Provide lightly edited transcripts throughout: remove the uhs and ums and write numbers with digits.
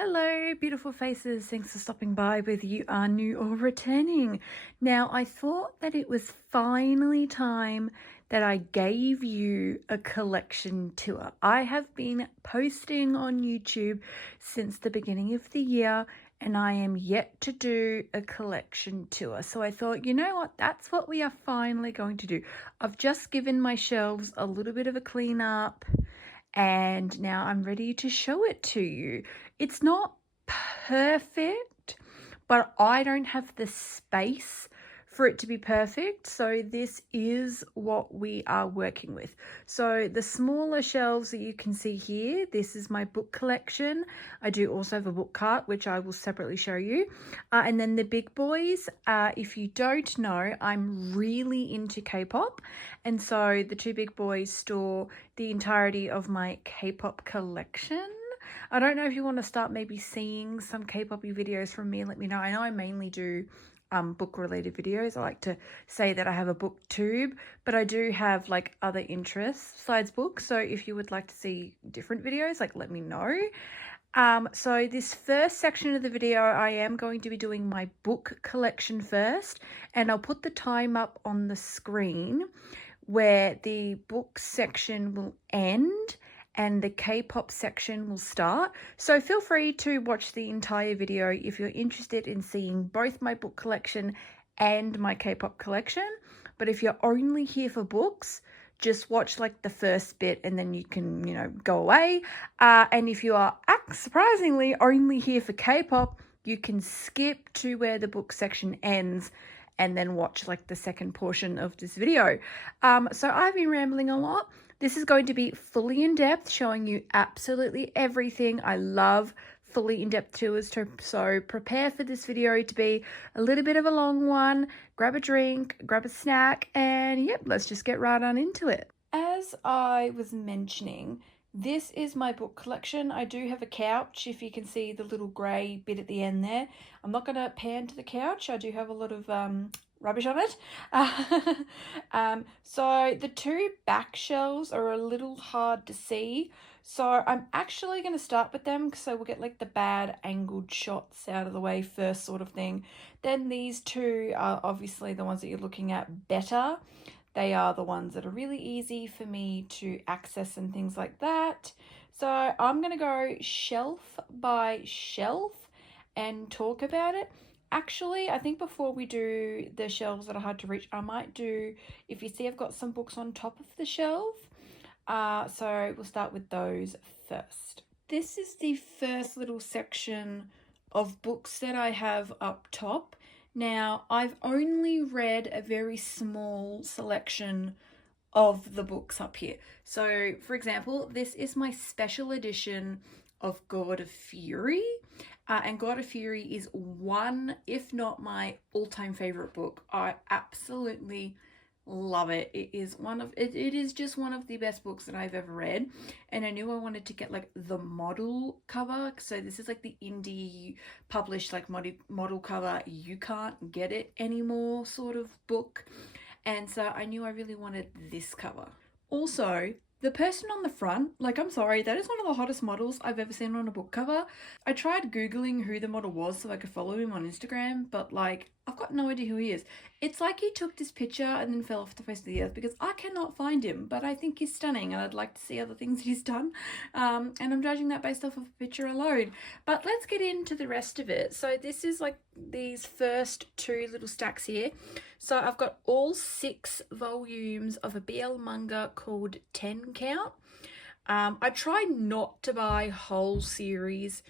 Hello, beautiful faces. Thanks for stopping by, whether you are new or returning. Now, I thought that it was finally time that I gave you a collection tour. I have been posting on YouTube since the beginning of the year, and I am yet to do a collection tour. So I thought, you know what? That's what we are finally going to do. I've just given my shelves a little bit of a clean up, and now I'm ready to show it to you. It's not perfect, but I don't have the space for it to be perfect, so this is what we are working with. So the smaller shelves that you can see here, this is my book collection. I do also have a book cart, which I will separately show you. And then the big boys, if you don't know, I'm really into K-pop, and so the two big boys store the entirety of my K-pop collection. I don't know if you want to start maybe seeing some K-pop-y videos from me, let me know. I know I mainly do book related videos. I like to say that I have a booktube, but I do have like other interests besides books. So if you would like to see different videos, like let me know. So this first section of the video, I am going to be doing my book collection first, and I'll put the time up on the screen where the book section will end and the K-pop section will start. So feel free to watch the entire video if you're interested in seeing both my book collection and my K-pop collection. But if you're only here for books, just watch like the first bit and then you can, go away. And if you are surprisingly only here for K-pop, you can skip to where the book section ends and then watch like the second portion of this video. So I've been rambling a lot. This is going to be fully in depth, showing you absolutely everything. I love fully in-depth tours, so prepare for this video to be a little bit of a long one. Grab a drink, grab a snack, and yep, let's just get right on into it. As I was mentioning, this is my book collection. I do have a couch, if you can see the little grey bit at the end there. I'm not going to pan to the couch. I do have a lot of rubbish on it. So the two back shelves are a little hard to see. So I'm actually going to start with them, so we'll get like the bad angled shots out of the way first, sort of thing. Then these two are obviously the ones that you're looking at better. They are the ones that are really easy for me to access and things like that. So I'm going to go shelf by shelf and talk about it. Actually, I think before we do the shelves that are hard to reach, I might do, if you see I've got some books on top of the shelf. So we'll start with those first. This is the first little section of books that I have up top. Now, I've only read a very small selection of the books up here. So, for example, this is my special edition of God of Fury. And God of Fury is one, if not my all-time favorite book. I absolutely love it. It is just one of the best books that I've ever read, and I knew I wanted to get like the model cover. So this is like the indie published like model cover, you can't get it anymore sort of book, and so I knew I really wanted this cover. Also, the person on the front, like, I'm sorry, that is one of the hottest models I've ever seen on a book cover. I tried Googling who the model was so I could follow him on Instagram, but like, I've got no idea who he is. It's like he took this picture and then fell off the face of the earth, because I cannot find him, but I think he's stunning and I'd like to see other things he's done. And I'm judging that based off of a picture alone. But let's get into the rest of it. So this is like these first two little stacks here. So I've got all 6 volumes of a BL manga called 10 Count. I tried not to buy whole series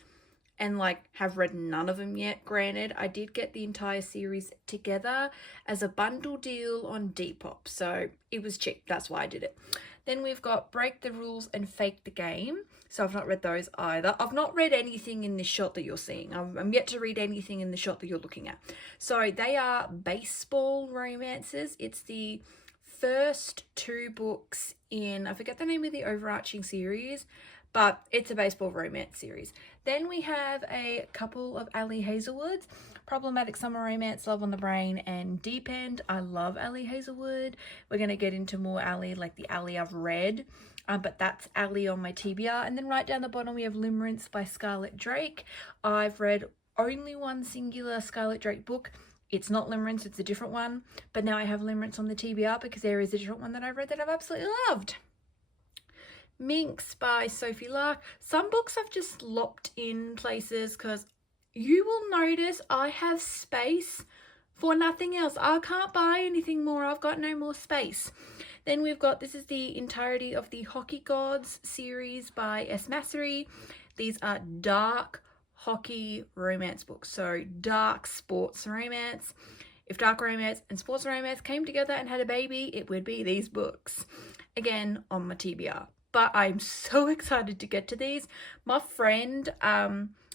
and like have read none of them yet. Granted, I did get the entire series together as a bundle deal on Depop, so it was cheap. That's why I did it. Then we've got Break the Rules and Fake the Game. So I've not read those either. I've not read anything in this shot that you're seeing. I'm yet to read anything in the shot that you're looking at. So they are baseball romances. It's the first 2 books in, I forget the name of the overarching series, but it's a baseball romance series. Then we have a couple of Ali Hazelwood's, Problematic Summer Romance, Love on the Brain, and Deep End. I love Ali Hazelwood. We're going to get into more Ali, like the Ali I've read. but that's Ali on my TBR. And then right down the bottom we have Limerence by Scarlett Drake. I've read only one singular Scarlett Drake book. It's not Limerence, it's a different one, but now I have Limerence on the TBR because there is a different one that I've read that I've absolutely loved. Minx by Sophie Lark. Some books I've just lopped in places because you will notice I have space for nothing else. I can't buy anything more. I've got no more space. Then we've got, this is the entirety of the Hockey Gods series by S. Massery. These are dark hockey romance books. So dark sports romance. If dark romance and sports romance came together and had a baby, it would be these books. Again, on my TBR. But I'm so excited to get to these. My friend,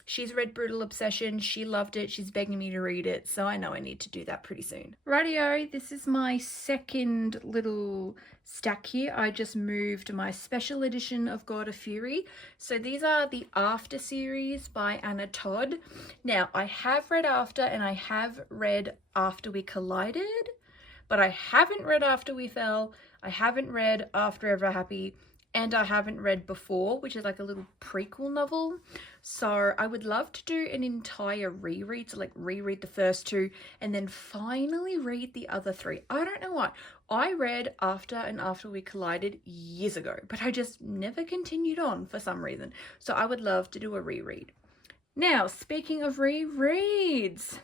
she's read Brutal Obsession. She loved it. She's begging me to read it. So I know I need to do that pretty soon. Rightio, this is my second little stack here. I just moved my special edition of God of Fury. So these are the After series by Anna Todd. Now, I have read After and I have read After We Collided. But I haven't read After We Fell. I haven't read After Ever Happy. And I haven't read Before, which is like a little prequel novel. So I would love to do an entire reread, so like reread the first two and then finally read the other three. I don't know what. I read After and After We Collided years ago, but I just never continued on for some reason. So I would love to do a reread. Now, speaking of rereads,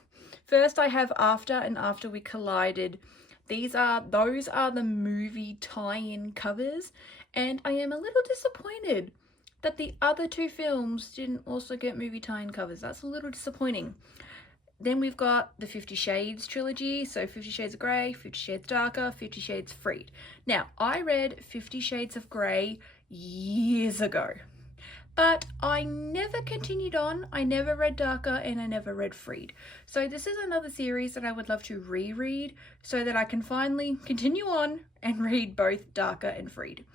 first I have After and After We Collided. Those are the movie tie-in covers. And I am a little disappointed that the other two films didn't also get movie tie-in covers. That's a little disappointing. Then we've got the 50 Shades trilogy. So 50 Shades of Grey, 50 Shades Darker, 50 Shades Freed. Now, I read 50 Shades of Grey years ago. But I never continued on. I never read Darker and I never read Freed. So this is another series that I would love to reread so that I can finally continue on and read both Darker and Freed.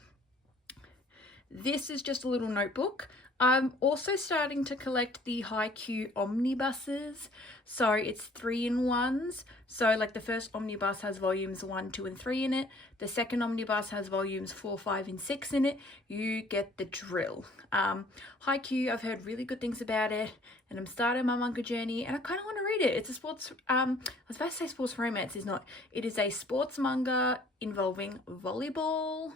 This is just a little notebook. I'm also starting to collect the Haikyuu omnibuses. So it's 3-in-1s. So like the first omnibus has volumes 1, 2, and 3 in it. The second omnibus has volumes 4, 5, and 6 in it. You get the drill. Haikyuu, I've heard really good things about it. And I'm starting my manga journey and I kind of want to read it. It's a sports, I was about to say sports romance. It's not. It is a sports manga involving volleyball.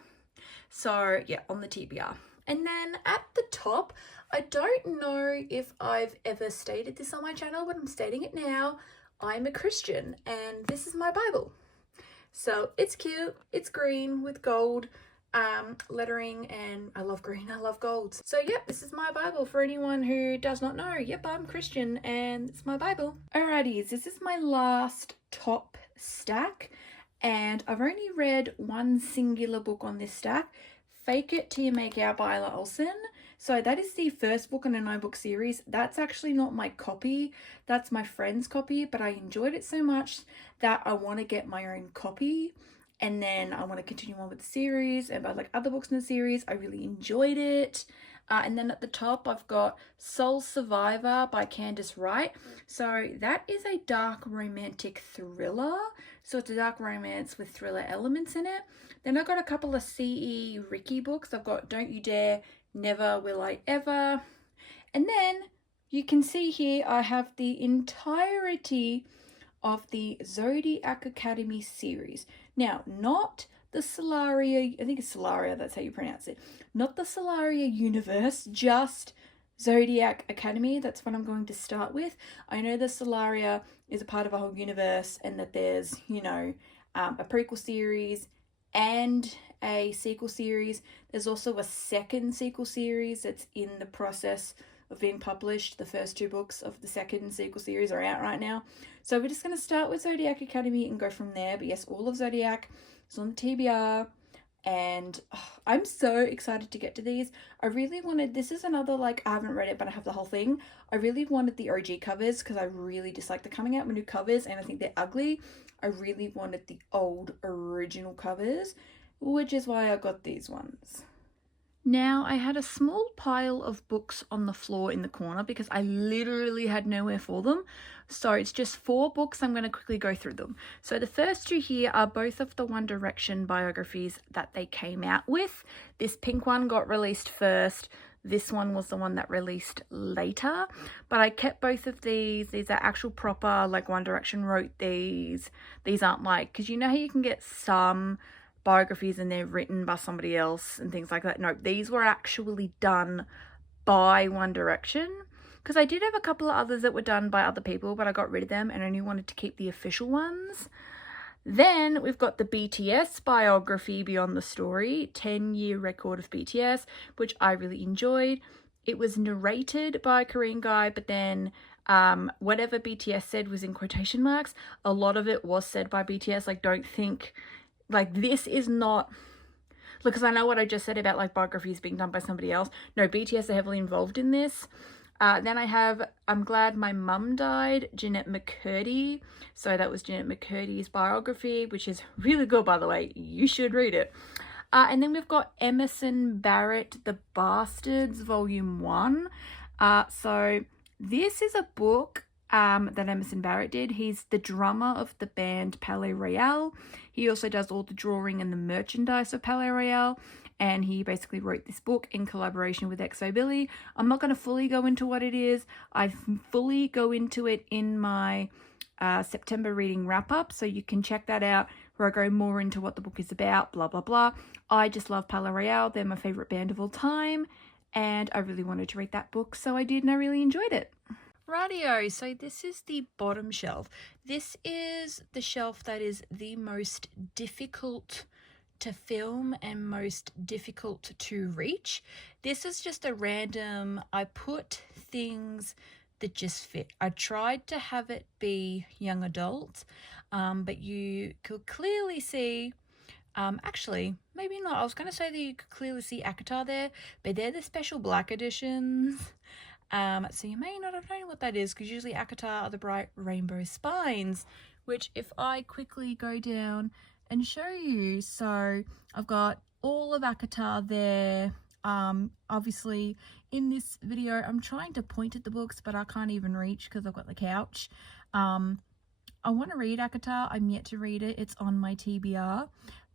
So yeah, on the TBR. And then at the top, I don't know if I've ever stated this on my channel, but I'm stating it now. I'm a Christian and this is my Bible. So it's cute, it's green with gold lettering, and I love green, I love golds. So yep, this is my Bible for anyone who does not know. Yep, I'm Christian and it's my Bible. Alrighty, this is my last top stack. And I've only read one singular book on this stack, Fake It Till You Make Out by Ella Olsen. So that is the first book in a 9-book series. That's actually not my copy. That's my friend's copy, but I enjoyed it so much that I want to get my own copy. And then I want to continue on with the series and buy like other books in the series. I really enjoyed it. And then at the top, I've got Soul Survivor by Candace Wright. So that is a dark romantic thriller. So it's a dark romance with thriller elements in it. Then I've got a couple of C.E. Ricky books. I've got Don't You Dare, Never Will I Ever. And then you can see here I have the entirety of the Zodiac Academy series. Now, not the Solaria, I think it's Solaria, that's how you pronounce it. Not the Solaria universe, just Zodiac Academy. That's what I'm going to start with. I know the Solaria is a part of a whole universe and that there's, you know, a prequel series and a sequel series. There's also a second sequel series that's in the process of being published. The first 2 books of the second sequel series are out right now. So we're just going to start with Zodiac Academy and go from there. But yes, all of Zodiac is on the TBR. And I'm so excited to get to these. I really wanted, this is another, like, I haven't read it, but I have the whole thing. I really wanted the OG covers because I really dislike the coming out with new covers and I think they're ugly. I really wanted the old original covers, which is why I got these ones. Now, I had a small pile of books on the floor in the corner because I literally had nowhere for them. So it's just 4 books. I'm going to quickly go through them. So the first 2 here are both of the One Direction biographies that they came out with. This pink one got released first. This one was the one that released later. But I kept both of these. These are actual proper, like One Direction wrote these. These aren't like, because you know how you can get some biographies and they're written by somebody else and things like that. No, these were actually done by One Direction, because I did have a couple of others that were done by other people, but I got rid of them and only wanted to keep the official ones. Then we've got the BTS biography, Beyond the Story, 10-year record of BTS, which I really enjoyed. It was narrated by a Korean guy, but then whatever BTS said was in quotation marks. A lot of it was said by BTS. Like, don't think like this is not, because I know what I just said about like biographies being done by somebody else. No, BTS are heavily involved in this. Then I have I'm Glad My Mum Died, Jeanette McCurdy. So that was Jeanette McCurdy's biography, which is really good, by the way. You should read it. And then we've got Emerson Barrett, The Bastards, Volume 1. So this is a book that Emerson Barrett did. He's the drummer of the band Palais Royale. He also does all the drawing and the merchandise of Palais Royale. And he basically wrote this book in collaboration with XO Billy. I'm not going to fully go into what it is. I fully go into it in my September reading wrap-up. So you can check that out where I go more into what the book is about, blah, blah, blah. I just love Palais Royale. They're my favorite band of all time. And I really wanted to read that book. So I did, and I really enjoyed it. Rightio, so this is the bottom shelf. This is the shelf that is the most difficult to film and most difficult to reach. This is just a random, I put things that just fit. I tried to have it be young adult, but you could clearly see, actually, maybe not. I was going to say that you could clearly see Akatar there, but they're the special black editions. So you may not have known what that is, because usually Akatar are the bright rainbow spines, which if I quickly go down and show you, so I've got all of Akatar there. Obviously in this video I'm trying to point at the books, but I can't even reach because I've got the couch. I want to read Akatar. I'm yet to read it. It's on my TBR,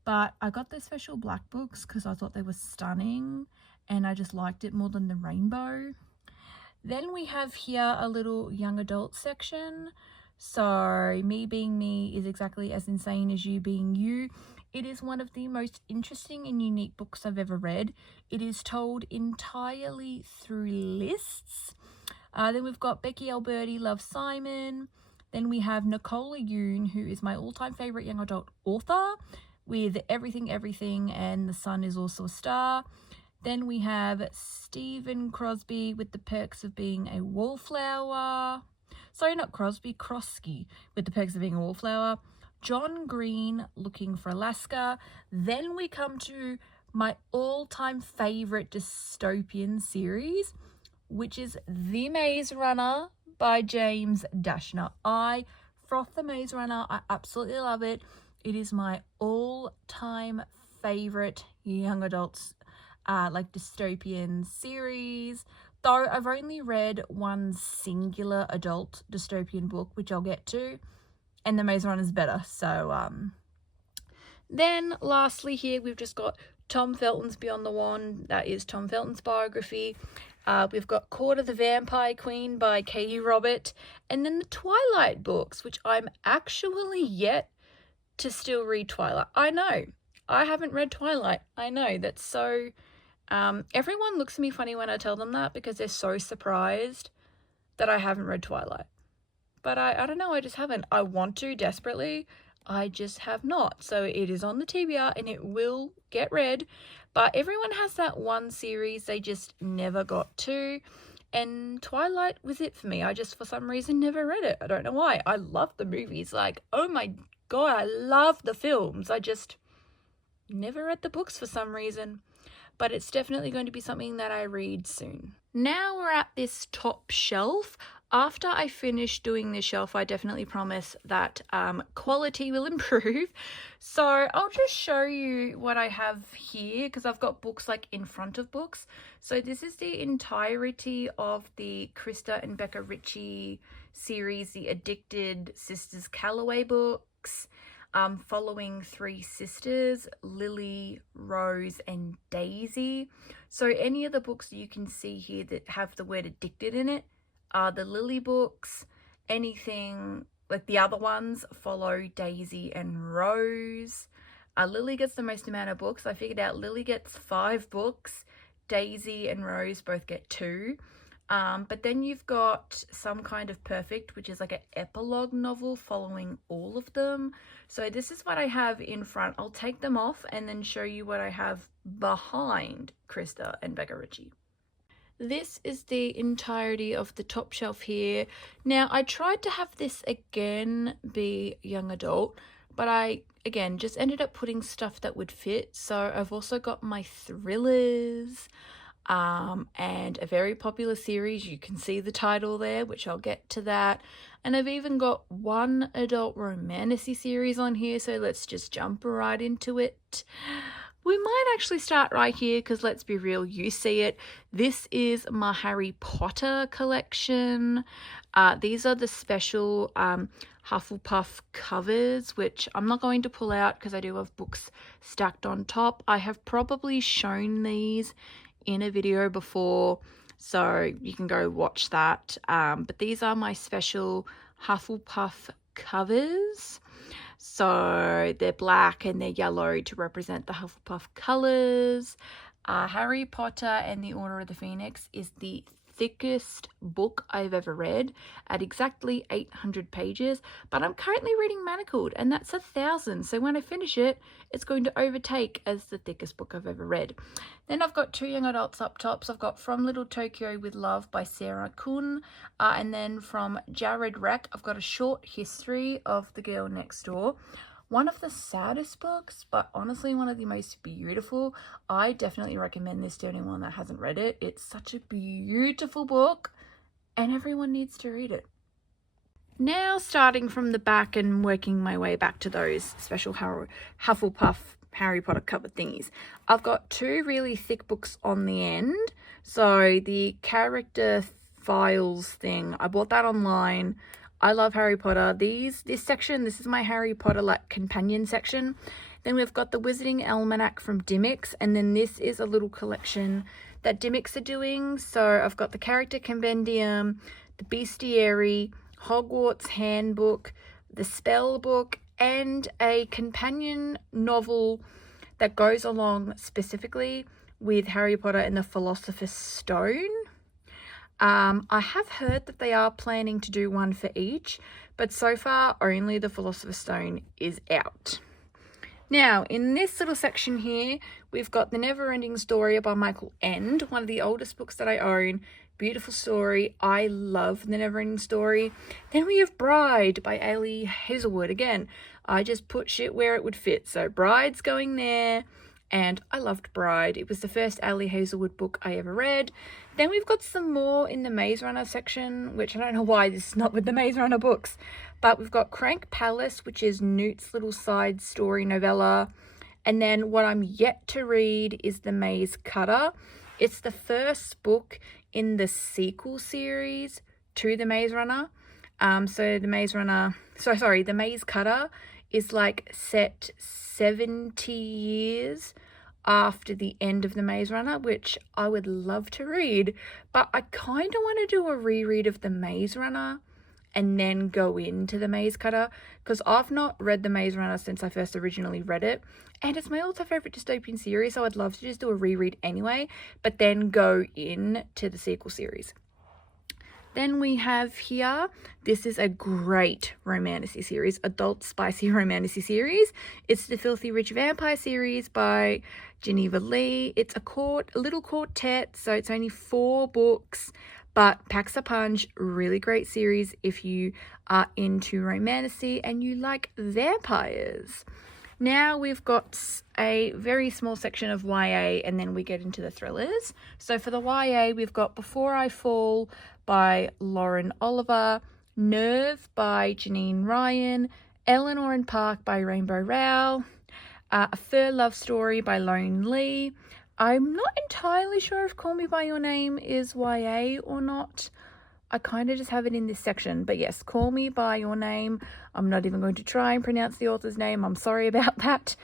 but I got the special black books because I thought they were stunning and I just liked it more than the rainbow. Then we have here a little young adult section. So Me Being Me is exactly as insane as You Being You. It is one of the most interesting and unique books I've ever read. It is told entirely through lists. Then we've got Becky Alberti, Love Simon. Then we have Nicola Yoon, who is my all-time favorite young adult author, with Everything, Everything, and The Sun is Also a Star. Then we have Stephen Crosby with The Perks of Being a Wallflower. Sorry, not Crosby, Krosky with The Perks of Being a Wallflower. John Green, Looking for Alaska. Then we come to my all-time favorite dystopian series, which is The Maze Runner by James Dashner. I froth The Maze Runner. I absolutely love it. It is my all-time favorite young adults like dystopian series, though I've only read one singular adult dystopian book, which I'll get to, and The Maze Runner is better. So then lastly here we've just got Tom Felton's Beyond the Wand. That is Tom Felton's biography. We've got Court of the Vampire Queen by Katie Robert, and then the Twilight books, which I'm actually yet to still read Twilight. I know I haven't read Twilight. I know that's so everyone looks at me funny when I tell them that, because they're so surprised that I haven't read Twilight. But I don't know, I just haven't. I want to desperately, I just have not. So it is on the TBR and it will get read. But everyone has that one series they just never got to. And Twilight was it for me. I just, for some reason, never read it. I don't know why. I love the movies. Like, oh my God, I love the films. I just never read the books for some reason. But it's definitely going to be something that I read soon. Now we're at this top shelf. after I finish doing this shelf, I definitely promise that quality will improve. So I'll just show you what I have here, because I've got books like in front of books. So this is the entirety of the Krista and Becca Ritchie series, the Addicted Sisters Calloway books, following three sisters, Lily, Rose, and Daisy. So any of the books you can see here that have the word addicted in it are the Lily books. Anything like the other ones follow Daisy and Rose. Lily gets the most amount of books. I figured out Lily gets 5 books. Daisy and Rose both get 2. But then you've got Some Kind of Perfect, which is like an epilogue novel following all of them. So this is what I have in front. I'll take them off and then show you what I have behind Krista and Becca Ritchie. This is the entirety of the top shelf here. Now, I tried to have this again be young adult, but I, again, just ended up putting stuff that would fit. So I've also got my thrillers, and a very popular series. You can see the title there, which I'll get to that. And I've even got one adult romantasy series on here, so let's just jump right into it. We might actually start right here, because let's be real, you see it. This is my Harry Potter collection. These are the special Hufflepuff covers, which I'm not going to pull out because I do have books stacked on top. I have probably shown these in a video before, so you can go watch that. But these are my special Hufflepuff covers. So they're black and they're yellow to represent the Hufflepuff colors. Harry Potter and the Order of the Phoenix is the thickest book I've ever read at exactly 800 pages, but I'm currently reading Manacled and that's 1,000. So when I finish it, it's going to overtake as the thickest book I've ever read. Then I've got 2 young adults up tops. I've got From Little Tokyo with Love by Sarah Kuhn, and then from Jared Reck, I've got A Short History of the Girl Next Door. One of the saddest books, but honestly one of the most beautiful. I definitely recommend this to anyone that hasn't read it. It's such a beautiful book and everyone needs to read it. Now, starting from the back and working my way back to those special Hufflepuff Harry Potter cover thingies. I've got 2 really thick books on the end. So the character files thing, I bought that online. I love Harry Potter. This section, this is my Harry Potter like companion section. Then we've got the Wizarding Almanac from Dimmicks, and then this is a little collection that Dimmicks are doing. So I've got the Character Compendium, the Bestiary, Hogwarts Handbook, the Spell Book, and a companion novel that goes along specifically with Harry Potter and the Philosopher's Stone. I have heard that they are planning to do one for each, but so far only the Philosopher's Stone is out. Now, in this little section here, we've got The Never-Ending Story by Michael Ende, one of the oldest books that I own. Beautiful story. I love The Never-Ending Story. Then we have Bride by Ali Hazelwood. Again, I just put shit where it would fit. So Bride's going there. And I loved Bride. It was the first Ali Hazelwood book I ever read. Then we've got some more in the Maze Runner section, which I don't know why this is not with the Maze Runner books. But we've got Crank Palace, which is Newt's little side story novella. And then what I'm yet to read is The Maze Cutter. It's the first book in the sequel series to The Maze Runner. The Maze Cutter is like set 70 years after the end of The Maze Runner, which I would love to read, but I kind of want to do a reread of The Maze Runner and then go into The Maze Cutter, because I've not read The Maze Runner since I first originally read it, and it's my all-time favorite dystopian series, so I'd love to just do a reread anyway, but then go into the sequel series. Then we have here, this is a great romantasy series, adult spicy romantasy series. It's the Filthy Rich Vampire series by Geneva Lee. It's a little quartet, so it's only 4 books, but packs a punch. Really great series if you are into romantasy and you like vampires. Now we've got a very small section of YA, and then we get into the thrillers. So for the YA, we've got Before I Fall by Lauren Oliver, Nerve by Janine Ryan, Eleanor and Park by Rainbow Rowell, A Fur Love Story by Lone Lee. I'm not entirely sure if Call Me By Your Name is YA or not. I kind of just have it in this section. But yes, Call Me By Your Name. I'm not even going to try and pronounce the author's name. I'm sorry about that.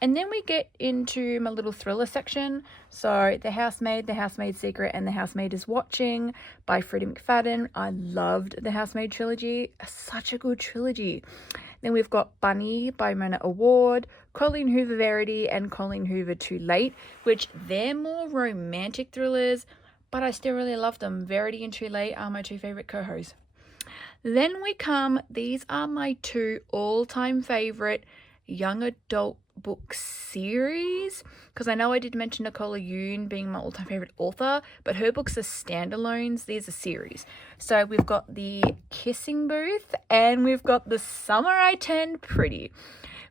And then we get into my little thriller section. So The Housemaid, The Housemaid's Secret, and The Housemaid is Watching by Freddie McFadden. I loved the Housemaid trilogy. Such a good trilogy. Then we've got Bunny by Mona Award, Colleen Hoover Verity, and Colleen Hoover Too Late, which they're more romantic thrillers, but I still really love them. Verity and Too Late are my two favorite co-hosts. Then these are my two all-time favorite young adult book series, because I know I did mention Nicola Yoon being my all-time favorite author, but her books are standalones. These are series. So we've got The Kissing Booth and we've got The Summer I Turned Pretty,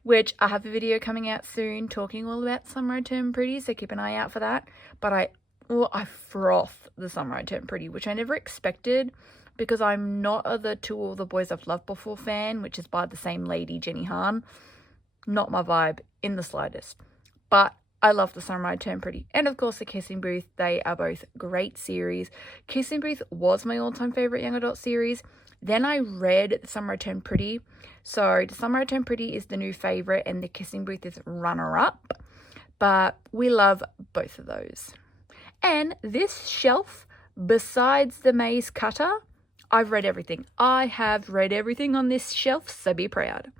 which I have a video coming out soon talking all about Summer I Turned Pretty, so keep an eye out for that. But I froth The Summer I Turned Pretty, which I never expected, because I'm not the To All the Boys I've Loved Before fan, which is by the same lady, Jenny Han. Not my vibe in the slightest. But I love The Summer I Turned Pretty. And of course, The Kissing Booth. They are both great series. Kissing Booth was my all-time favorite young adult series. Then I read The Summer I Turned Pretty. So The Summer I Turned Pretty is the new favorite and The Kissing Booth is runner-up. But we love both of those. And this shelf, besides The Maze Cutter, I've read everything. I have read everything on this shelf, so be proud.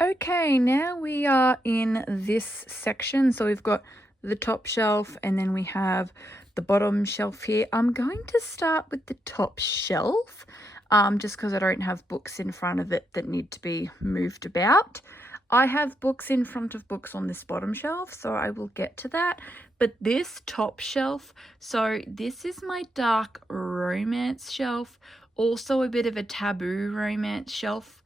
Okay, now we are in this section. So we've got the top shelf and then we have the bottom shelf here. I'm going to start with the top shelf, just because I don't have books in front of it that need to be moved about. I have books in front of books on this bottom shelf, so I will get to that. But this top shelf, so this is my dark romance shelf, also a bit of a taboo romance shelf,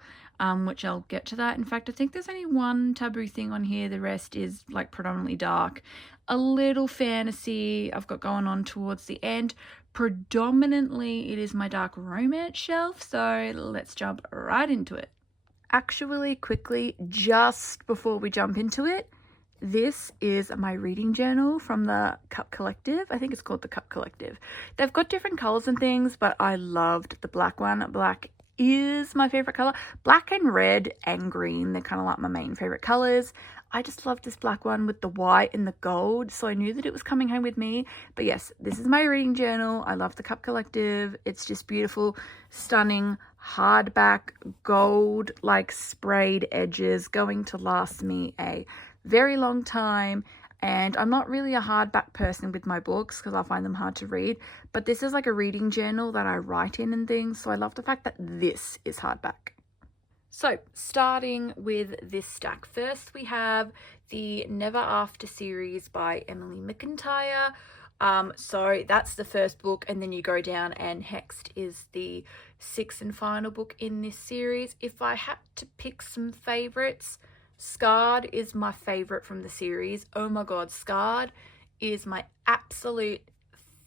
which I'll get to that. In fact, I think there's only one taboo thing on here. The rest is like predominantly dark. A little fantasy I've got going on towards the end. Predominantly, it is my dark romance shelf, so let's jump right into it. Actually, quickly, just before we jump into it, this is my reading journal from the Cup Collective. I think it's called the Cup Collective. They've got different colors and things, but I loved the black one. Black is my favorite color. Black and red and green, they're kind of like my main favorite colors. I just love this black one with the white and the gold, so I knew that it was coming home with me. But yes, this is my reading journal. I love the Cup Collective. It's just beautiful, stunning, hardback, gold, like sprayed edges, going to last me a very long time. And I'm not really a hardback person with my books because I find them hard to read, but this is like a reading journal that I write in and things, so I love the fact that this is hardback. So starting with this stack, first we have the Never After series by Emily McIntyre. So that's the first book, and then you go down and Hexed is the sixth and final book in this series. If I had to pick some favorites, Scarred is my favorite from the series. Oh my god, Scarred is my absolute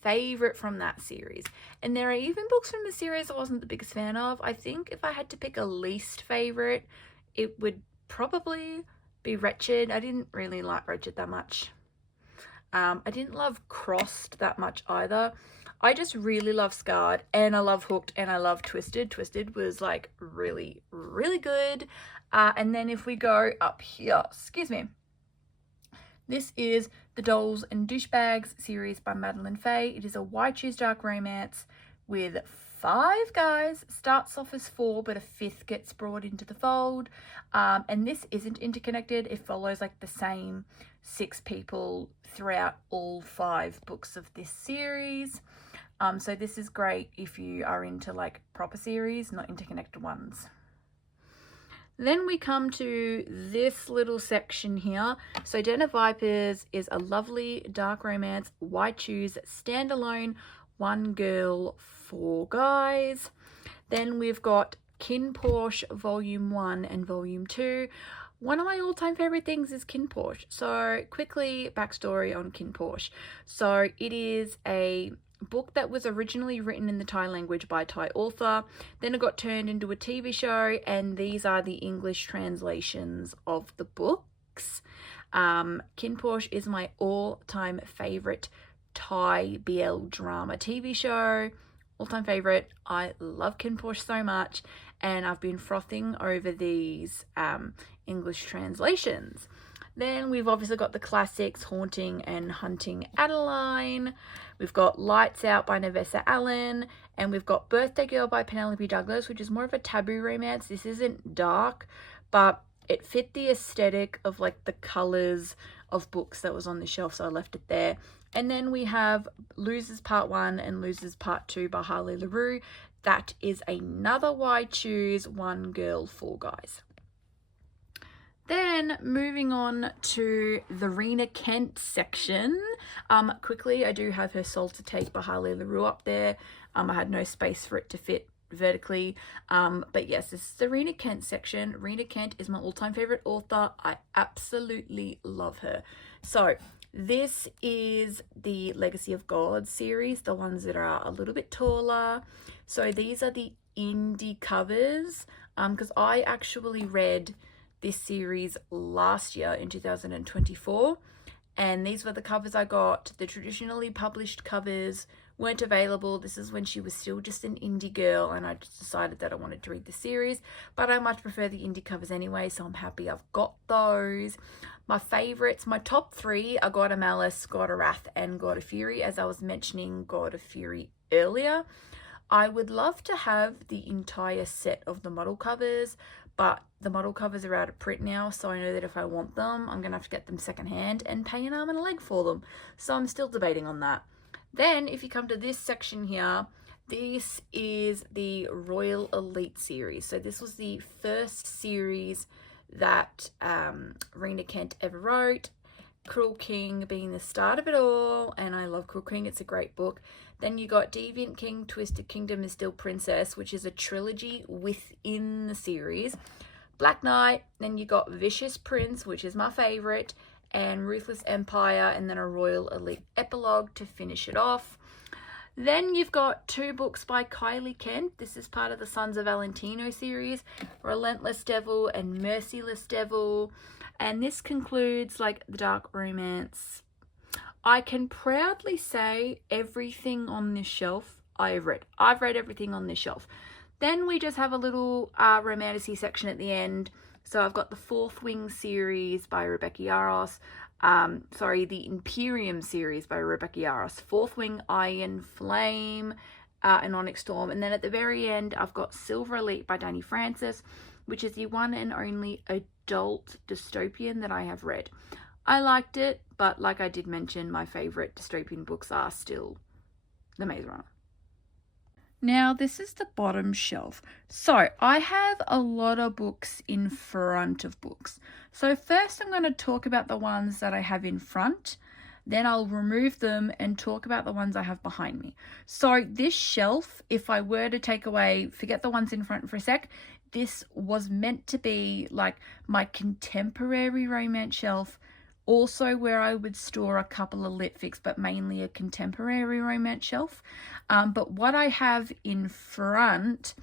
favorite from that series. And there are even books from the series I wasn't the biggest fan of. I think if I had to pick a least favorite, it would probably be Wretched. I didn't really like Wretched that much. I didn't love Crossed that much either. I just really love Scarred, and I love Hooked, and I love Twisted. Twisted was like really, really good. And then if we go up here, excuse me, this is the Dolls and Douchebags series by Madeline Faye. It is a Why Choose Dark romance with 5 guys. Starts off as 4, but a 5th gets brought into the fold. And this isn't interconnected. It follows like the same 6 people throughout all 5 books of this series. So this is great if you are into like proper series, not interconnected ones. Then we come to this little section here. So Den of Vipers is a lovely dark romance, Why Choose, standalone, 1 girl, 4 guys. Then we've got Kin Porsche Volume 1 and Volume 2. one of my all-time favorite things is kpop. So quickly, backstory on kpop. So it is a book that was originally written in the Thai language by a Thai author. Then it got turned into a TV show, and these are the English translations of the books. kpop is my all-time favorite Thai BL drama TV show. All-time favorite. I love kpop so much, and I've been frothing over these English translations. Then we've obviously got the classics, Haunting and Hunting Adeline. We've got Lights Out by Nevessa Allen. And we've got Birthday Girl by Penelope Douglas, which is more of a taboo romance. This isn't dark, but it fit the aesthetic of like the colors of books that was on the shelf, so I left it there. And then we have Losers Part 1 and Losers Part 2 by Harley LaRue. That is another Why Choose One Girl, Four Guys. Then moving on to the Rena Kent section. Quickly, I do have her Soul to Take by Harley LaRue up there. I had no space for it to fit vertically. But yes, this is the Rena Kent section. Rena Kent is my all-time favorite author. I absolutely love her. So this is the Legacy of God series, the ones that are a little bit taller. So these are the indie covers, because I actually read this series last year in 2024, and these were the covers I got. The traditionally published covers weren't available. This is when she was still just an indie girl, and I just decided that I wanted to read the series, but I much prefer the indie covers anyway, so I'm happy I've got those. My favorites, my top 3 are God of Malice, God of Wrath, and God of Fury. As I was mentioning God of Fury earlier, I would love to have the entire set of the model covers, but the model covers are out of print now, so I know that if I want them, I'm going to have to get them secondhand and pay an arm and a leg for them. So I'm still debating on that. Then, if you come to this section here, this is the Royal Elite series. So this was the first series that Rena Kent ever wrote. Cruel King being the start of it all, and I love Cruel King. It's a great book. Then you got Deviant King, Twisted Kingdom, and Still Princess, which is a trilogy within the series. Black Knight, then you got Vicious Prince, which is my favorite, and Ruthless Empire, and then a Royal Elite epilogue to finish it off. Then you've got 2 books by Kylie Kent. This is part of the Sons of Valentino series, Relentless Devil and Merciless Devil. And this concludes like the dark romance. I can proudly say everything on this shelf I've read. I've read everything on this shelf. Then we just have a little romantasy section at the end. So I've got the Fourth Wing series by Rebecca Yarros. The Imperium series by Rebecca Yarros. Fourth Wing, Iron Flame, and Onyx Storm. And then at the very end, I've got Silver Elite by Danny Francis, which is the one and only adult dystopian that I have read. I liked it, but like I did mention, my favorite dystopian books are still The Maze Runner. Now, this is the bottom shelf. So I have a lot of books in front of books. So first I'm going to talk about the ones that I have in front. Then I'll remove them and talk about the ones I have behind me. So this shelf, if I were to take away, forget the ones in front for a sec, this was meant to be like my contemporary romance shelf, also where I would store a couple of lit fics, but mainly a contemporary romance shelf. But what I have in front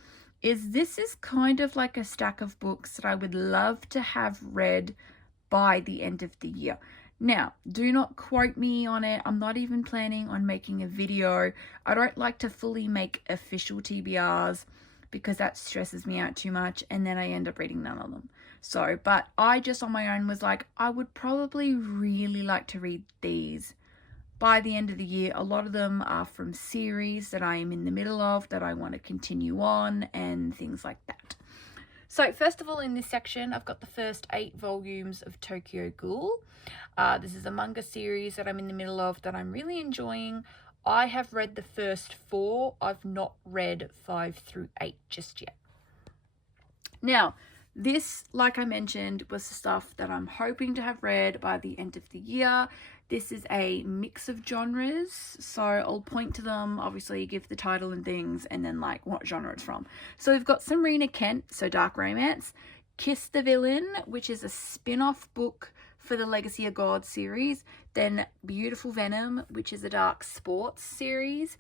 is this is kind of like a stack of books that I would love to have read by the end of the year. Now, do not quote me on it. I'm not even planning on making a video. I don't like to fully make official TBRs because that stresses me out too much, and then I end up reading none of them. So, but I just on my own was like, I would probably really like to read these by the end of the year. A lot of them are from series that I am in the middle of that I want to continue on and things like that. So first of all, in this section, I've got the first 8 volumes of Tokyo Ghoul. This is a manga series that I'm in the middle of that I'm really enjoying. I have read the first 4. I've not read 5 through 8 just yet. Now, this, like I mentioned, was the stuff that I'm hoping to have read by the end of the year. This is a mix of genres, so I'll point to them, obviously give the title and things, and then like what genre it's from. So we've got some Rena Kent, so dark romance, Kiss the Villain, which is a spin-off book for the Legacy of God series. Then Beautiful Venom, which is a dark sports series.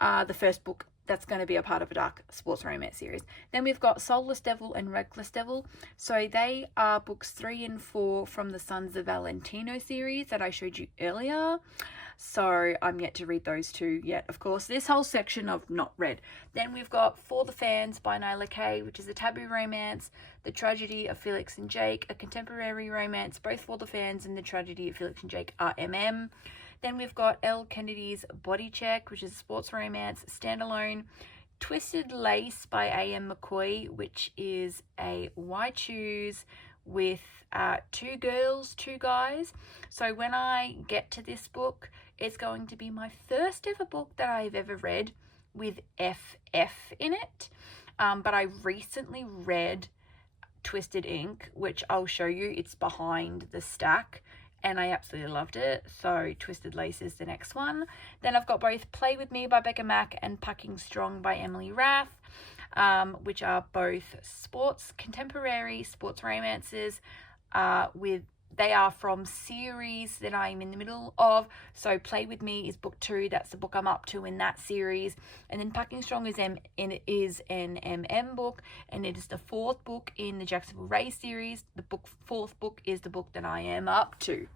The first book that's going to be a part of a dark sports romance series. Then we've got Soulless Devil and Reckless Devil. So they are books 3 and 4 from the Sons of Valentino series that I showed you earlier. So I'm yet to read those two yet, of course. This whole section I've not read. Then we've got For the Fans by Nyla Kay, which is a taboo romance. The Tragedy of Felix and Jake, a contemporary romance. Both For the Fans and The Tragedy of Felix and Jake are MM. Then we've got Elle Kennedy's Body Check, which is a sports romance, standalone. Twisted Lace by A.M. McCoy, which is a Why Choose with 2 girls, 2 guys. So when I get to this book, it's going to be my first ever book that I've ever read with FF in it. But I recently read Twisted Ink, which I'll show you. It's behind the stack. And I absolutely loved it. So Twisted Lace is the next one. Then I've got both Play With Me by Becca Mack and Pucking Strong by Emily Rath, which are both contemporary sports romances. They are from series that I'm in the middle of. So Play With Me is book 2. That's the book I'm up to in that series. And then Pucking Strong is an MM book, and it is the 4th book in the Jacksonville Ray series. The 4th book is the book that I am up to.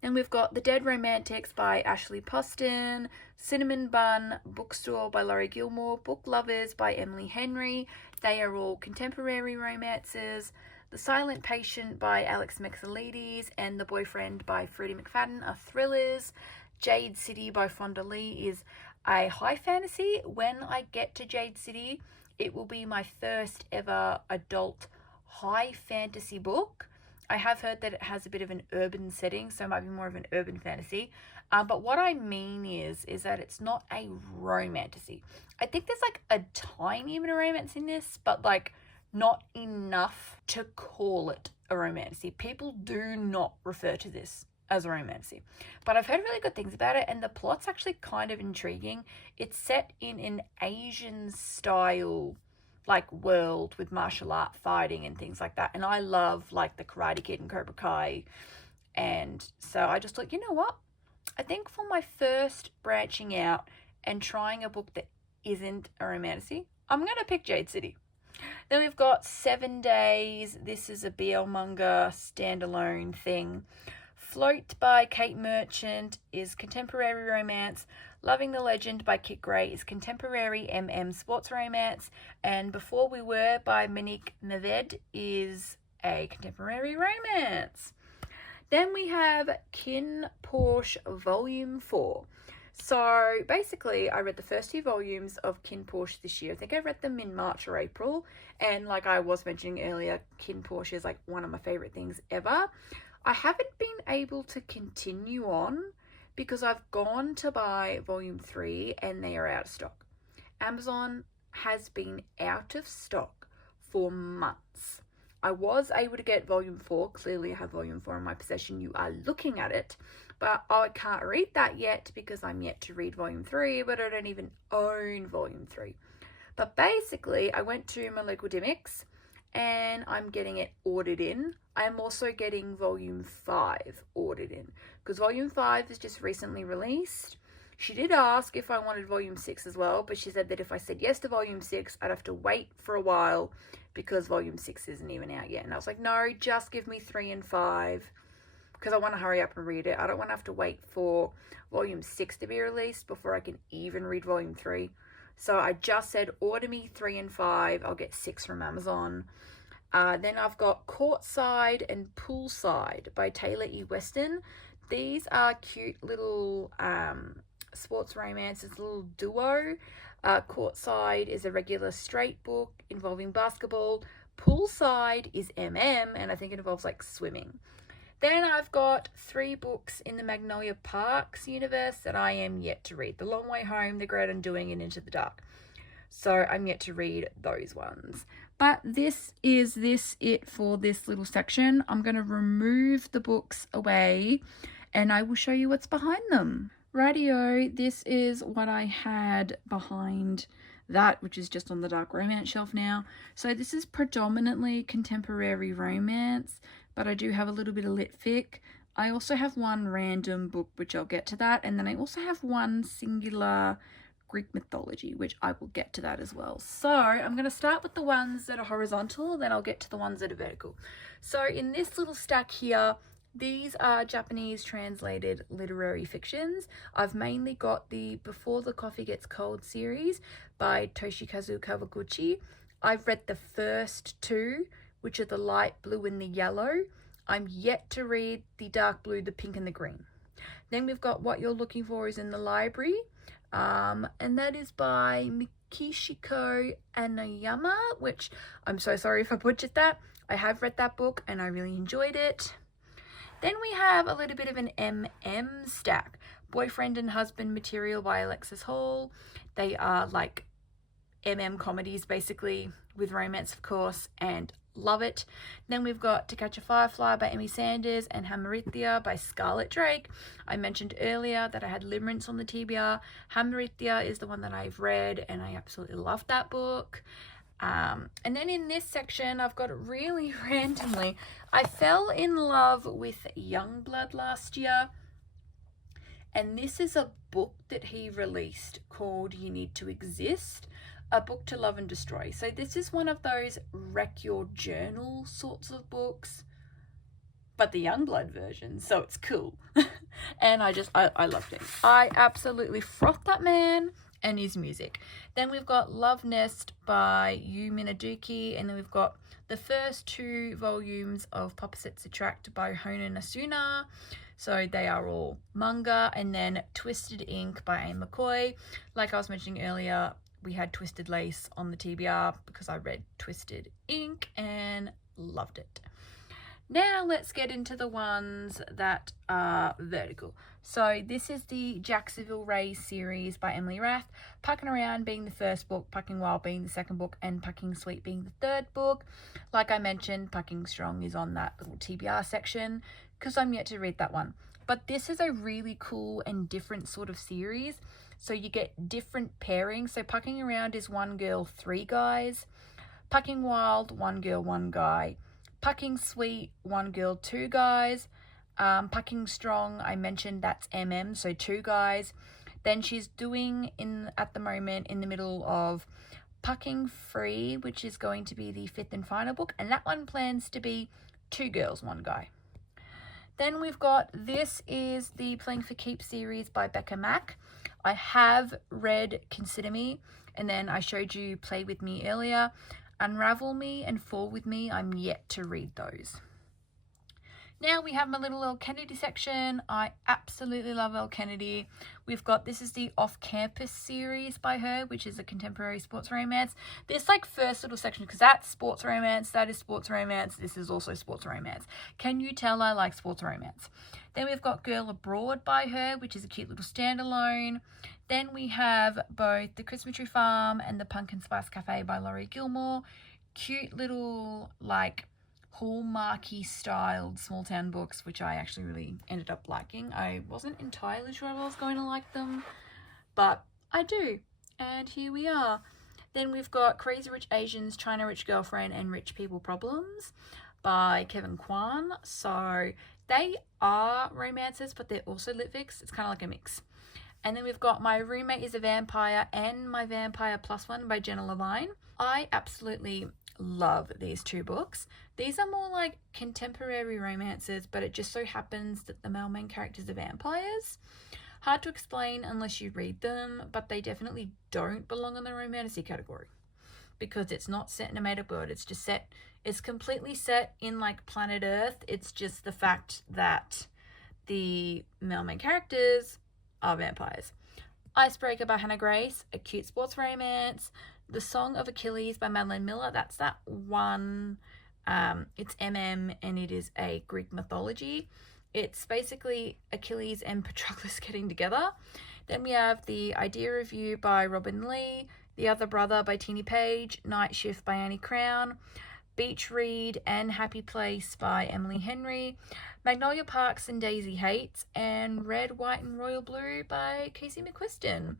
Then we've got The Dead Romantics by Ashley Poston, Cinnamon Bun Bookstore by Laurie Gilmore, Book Lovers by Emily Henry. They are all contemporary romances. The Silent Patient by Alex Mexelides and The Boyfriend by Freddie McFadden are thrillers. Jade City by Fonda Lee is a high fantasy. When I get to Jade City, it will be my first ever adult high fantasy book. I have heard that it has a bit of an urban setting, so it might be more of an urban fantasy. But what I mean is that it's not a romantasy. I think there's like a tiny bit of romance in this, but like not enough to call it a romantasy. People do not refer to this as a romantasy, but I've heard really good things about it, and the plot's actually kind of intriguing. It's set in an Asian style like world with martial art fighting and things like that, and I love like the Karate Kid and Cobra Kai, and so I just thought, you know what, I think for my first branching out and trying a book that isn't a romantasy, I'm gonna pick Jade City. Then we've got 7 Days. This is a BL manga standalone thing. Float by Kate Merchant is contemporary romance. Loving the Legend by Kit Gray is contemporary MM sports romance. And Before We Were by Monique Naved is a contemporary romance. Then we have Kin Porsche Volume 4. So basically, I read the first 2 volumes of Kin Porsche this year. I think I read them in March or April. And like I was mentioning earlier, Kin Porsche is like one of my favorite things ever. I haven't been able to continue on because I've gone to buy volume 3 and they are out of stock. Amazon has been out of stock for months. I was able to get volume 4. Clearly I have volume 4 in my possession. You are looking at it. But I can't read that yet because I'm yet to read volume 3, but I don't even own volume 3. But basically, I went to my local Dimmicks and I'm getting it ordered in. I'm also getting volume 5 ordered in because volume 5 is just recently released. She did ask if I wanted volume 6 as well, but she said that if I said yes to volume 6, I'd have to wait for a while because volume 6 isn't even out yet. And I was like, no, just give me 3 and 5. Because I want to hurry up and read it. I don't want to have to wait for volume 6 to be released before I can even read volume 3. So I just said order me 3 and 5. I'll get 6 from Amazon. Then I've got Courtside and Poolside by Taylor E. Weston. These are cute little sports romances, a little duo. Courtside is a regular straight book involving basketball. Poolside is MM, and I think it involves like swimming. Then I've got 3 books in the Magnolia Parks universe that I am yet to read. The Long Way Home, The Great Undoing, and Into the Dark. So I'm yet to read those ones. But this is it for this little section. I'm going to remove the books away and I will show you what's behind them. Rightio, this is what I had behind that, which is just on the dark romance shelf now. So this is predominantly contemporary romance, but I do have a little bit of lit fic. I also have one random book, which I'll get to that, and then I also have one singular Greek mythology, which I will get to that as well. So I'm going to start with the ones that are horizontal, then I'll get to the ones that are vertical. So in this little stack here, these are Japanese translated literary fictions. I've mainly got the Before the Coffee Gets Cold series by Toshikazu Kawaguchi. I've read the first two, which are the light blue and the yellow. I'm yet to read the dark blue, the pink and the green. Then we've got What You're Looking For Is in the Library, and that is by Mikishiko Anayama, which I'm so sorry if I butchered that. I have read that book and I really enjoyed it. Then we have a little bit of an MM stack. Boyfriend and Husband Material by Alexis Hall. They are like MM comedies basically, with romance of course, and love it. Then we've got To Catch a Firefly by Emmy Sanders and Hamarithia by Scarlett Drake. I mentioned earlier that I had Limerence on the TBR. Hamarithia is the one that I've read and I absolutely loved that book. And then in this section, I've got it really randomly. I fell in love with Youngblood last year, and this is a book that he released called You Need to Exist, a book to love and destroy. So this is one of those wreck your journal sorts of books, but the Youngblood version, so it's cool. And I loved it. I absolutely frothed that man and his music. Then we've got Love Nest by Yu Minaduki, and then we've got the first 2 volumes of Opposites Attract by Honen Asuna. So they are all manga. And then Twisted Ink by A. McCoy. Like I was mentioning earlier, we had Twisted Lace on the TBR because I read Twisted Ink and loved it. Now let's get into the ones that are vertical. So this is the Jacksonville Ray series by Emily Rath. Pucking Around being the first book, Pucking Wild being the second book, and Pucking Sweet being the third book. Like I mentioned, Pucking Strong is on that little TBR section because I'm yet to read that one. But this is a really cool and different sort of series. So you get different pairings. So Pucking Around is 1 girl, 3 guys. Pucking Wild, 1 girl, 1 guy. Pucking Sweet, 1 girl, 2 guys. Pucking Strong, I mentioned that's MM, so 2 guys. Then she's doing at the moment in the middle of Pucking Free, which is going to be the 5th and final book, and that one plans to be 2 girls, 1 guy. Then we've got, this is the Playing for Keeps series by Becca Mack. I have read Consider Me, and then I showed you Play With Me earlier. Unravel Me and Fall With Me, I'm yet to read those. Now we have my little Elle Kennedy section. I absolutely love Elle Kennedy. We've got, this is the Off Campus series by her, which is a contemporary sports romance. This like first little section, because that's sports romance, that is sports romance, this is also sports romance. Can you tell I like sports romance? Then we've got Girl Abroad by her, which is a cute little standalone. Then we have both The Christmas Tree Farm and The Pumpkin Spice Cafe by Laurie Gilmore. Cute little like Hallmarky styled small town books, which I actually really ended up liking. I wasn't entirely sure I was going to like them, but I do, and here we are. Then we've got Crazy Rich Asians, China Rich Girlfriend, and Rich People Problems by Kevin Kwan. So they are romances, but they're also lit fics. It's kind of like a mix. And then we've got My Roommate is a Vampire and My Vampire Plus One by Jenna Levine. I absolutely love these 2 books. These are more like contemporary romances, but it just so happens that the male main characters are vampires. Hard to explain unless you read them, but they definitely don't belong in the romantasy category because it's not set in a made-up world. It's just set, it's completely set in like planet Earth. It's just the fact that the male main characters are vampires. Icebreaker by Hannah Grace, a cute sports romance. The Song of Achilles by Madeline Miller, that's that one. It's MM and it is a Greek mythology. It's basically Achilles and Patroclus getting together. Then we have The Idea Review by Robin Lee, The Other Brother by Teenie Page, Night Shift by Annie Crown, Beach Read and Happy Place by Emily Henry, Magnolia Parks and Daisy Hates, and Red, White and Royal Blue by Casey McQuiston.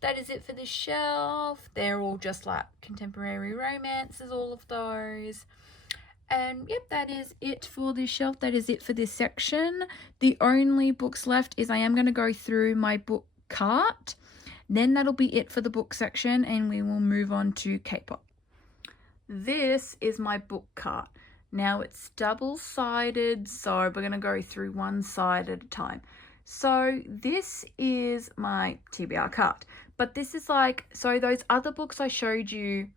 That is it for this shelf. They're all just like contemporary romances, all of those. And yep, that is it for this shelf. That is it for this section. The only books left is I am going to go through my book cart. Then that'll be it for the book section, and we will move on to K-pop. This is my book cart. Now it's double-sided, so we're going to go through one side at a time. So this is my TBR cart, but this is like, so those other books I showed you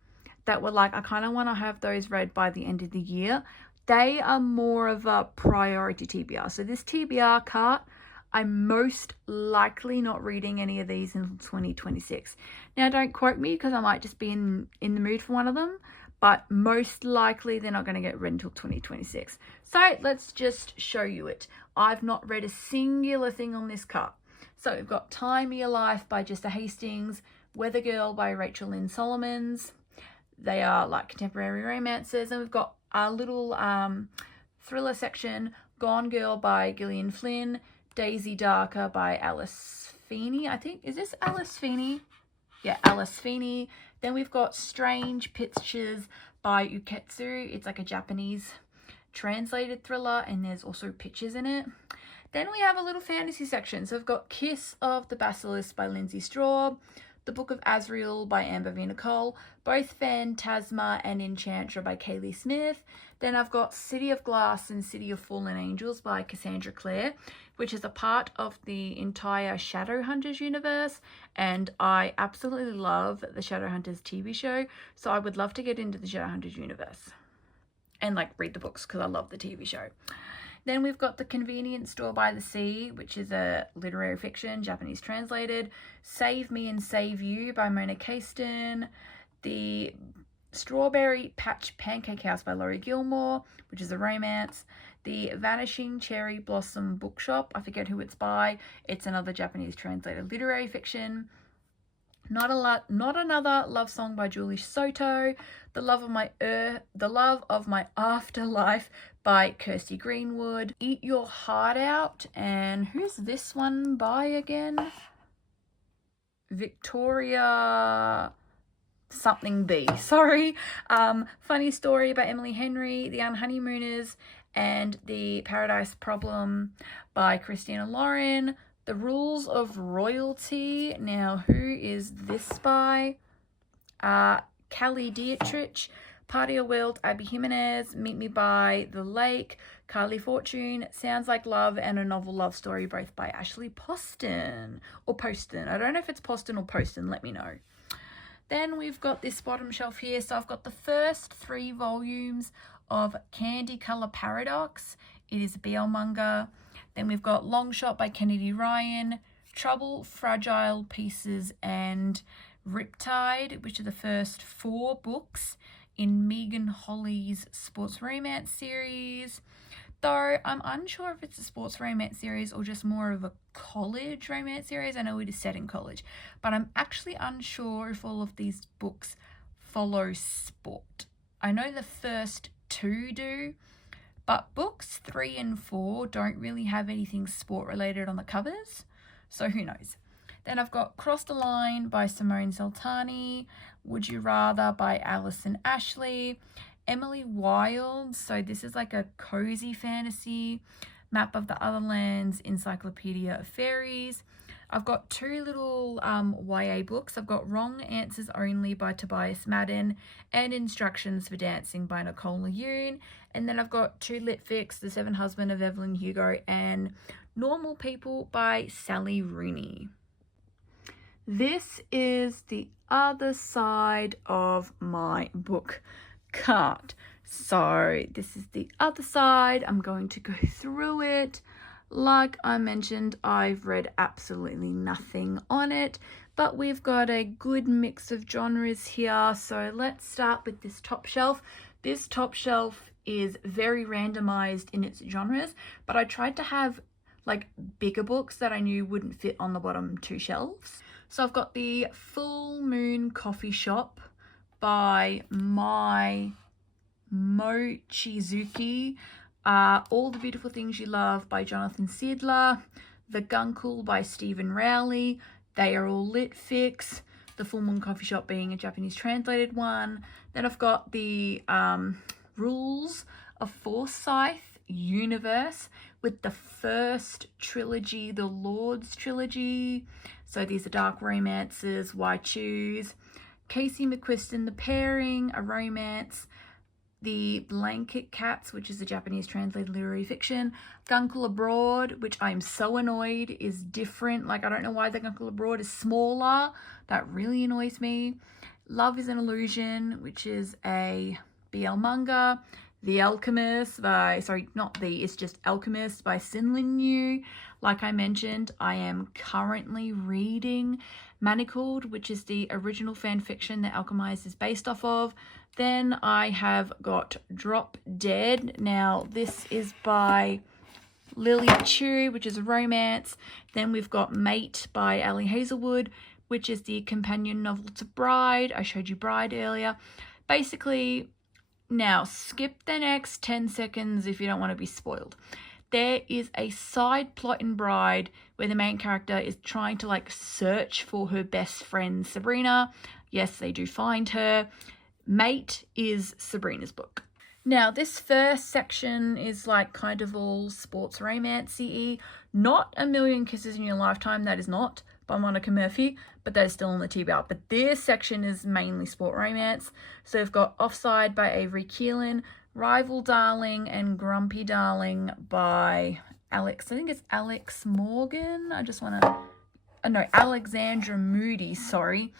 that were like, I kind of want to have those read by the end of the year, they are more of a priority TBR. So this TBR cart, I'm most likely not reading any of these until 2026. Now, don't quote me because I might just be in the mood for one of them, but most likely they're not going to get read until 2026. So let's just show you it. I've not read a singular thing on this cart. So we've got Time of Your Life by Jessa Hastings, Weather Girl by Rachel Lynn Solomons. They are like contemporary romances. And we've got a little thriller section, Gone Girl by Gillian Flynn, Daisy Darker by Alice Feeney. I think, is this Alice Feeney? Yeah, Alice Feeney. Then we've got Strange Pictures by Uketsu. It's like a Japanese translated thriller, and there's also pictures in it. Then we have a little fantasy section. So we've got Kiss of the Basilisk by Lindsay Straub, The Book of Azrael by Amber V. Nicole, both Phantasma and Enchantra by Kaylee Smith. Then I've got City of Glass and City of Fallen Angels by Cassandra Clare, which is a part of the entire Shadowhunters universe, and I absolutely love the Shadowhunters TV show, so I would love to get into the Shadowhunters universe and like read the books because I love the TV show. Then we've got The Convenience Store by the Sea, which is a literary fiction, Japanese translated. Save Me and Save You by Mona Caiston. The Strawberry Patch Pancake House by Laurie Gilmore, which is a romance. The Vanishing Cherry Blossom Bookshop, I forget who it's by. It's another Japanese translated literary fiction. Not Another Love Song by Julie Soto. The Love of My Afterlife by Kirsty Greenwood. Eat Your Heart Out, and who's this one by again? Victoria something B, sorry. Funny Story by Emily Henry. The Unhoneymooners and The Paradise Problem by Christina Lauren. The Rules of Royalty. Now, who is this by? Callie Dietrich. Party of World, Abby Jimenez. Meet Me by the Lake, Carly Fortune. Sounds Like Love and A Novel Love Story, both by Ashley Poston. Or Poston. I don't know if it's Poston or Poston. Let me know. Then we've got this bottom shelf here. So I've got the first 3 volumes of Candy Color Paradox. It is a BL manga. Then we've got Long Shot by Kennedy Ryan, Trouble, Fragile Pieces, and Riptide, which are the first 4 books in Megan Holly's sports romance series. Though I'm unsure if it's a sports romance series or just more of a college romance series. I know it is set in college, but I'm actually unsure if all of these books follow sport. I know the first 2 do, but books 3 and 4 don't really have anything sport related on the covers, so who knows. Then I've got Cross the Line by Simone Zeltani, Would You Rather by Alison Ashley, Emily Wilde, so this is like a cozy fantasy, Map of the Other Lands, Encyclopedia of Fairies. I've got 2 little YA books. I've got Wrong Answers Only by Tobias Madden and Instructions for Dancing by Nicole Leune. And then I've got 2 lit fics, The Seven Husbands of Evelyn Hugo and Normal People by Sally Rooney. This is the other side of my book cart. So this is the other side. I'm going to go through it. Like I mentioned, I've read absolutely nothing on it, but we've got a good mix of genres here. So let's start with this top shelf. This top shelf is very randomized in its genres, but I tried to have like bigger books that I knew wouldn't fit on the bottom 2 shelves. So I've got the Full Moon Coffee Shop by my Mochizuki, All the Beautiful Things You Love by Jonathan Siedler, The Guncle by Stephen Rowley, They Are All Lit Fics, The Full Moon Coffee Shop being a Japanese translated one. Then I've got the Rules of Forsyth Universe with the first trilogy, the Lord's trilogy. So these are dark romances, Why Choose? Casey McQuiston, The Pairing, a romance. The Blanket Cats, which is a Japanese translated literary fiction. Guncle Abroad, which I'm so annoyed is different. Like, I don't know why the Guncle Abroad is smaller. That really annoys me. Love is an Illusion, which is a BL manga. The Alchemist by, sorry, not the, it's just Alchemist by Sinlin Yu. Like I mentioned, I am currently reading Manacled, which is the original fan fiction that Alchemist is based off of. Then I have got Drop Dead. Now, this is by Lily Chu, which is a romance. Then we've got Mate by Ali Hazelwood, which is the companion novel to Bride. I showed you Bride earlier. Basically, now skip the next 10 seconds if you don't want to be spoiled. There is a side plot in Bride where the main character is trying to like search for her best friend Sabrina. Yes, they do find her. Mate is Sabrina's book. Now, this first section is like kind of all sports romance-y. Not A Million Kisses in Your Lifetime, that is not by Monica Murphy, but that is still on the TBR. But this section is mainly sport romance. So we've got Offside by Avery Keelan, Rival Darling and Grumpy Darling by Alex, I think it's Alex Morgan. Alexandra Moody, sorry.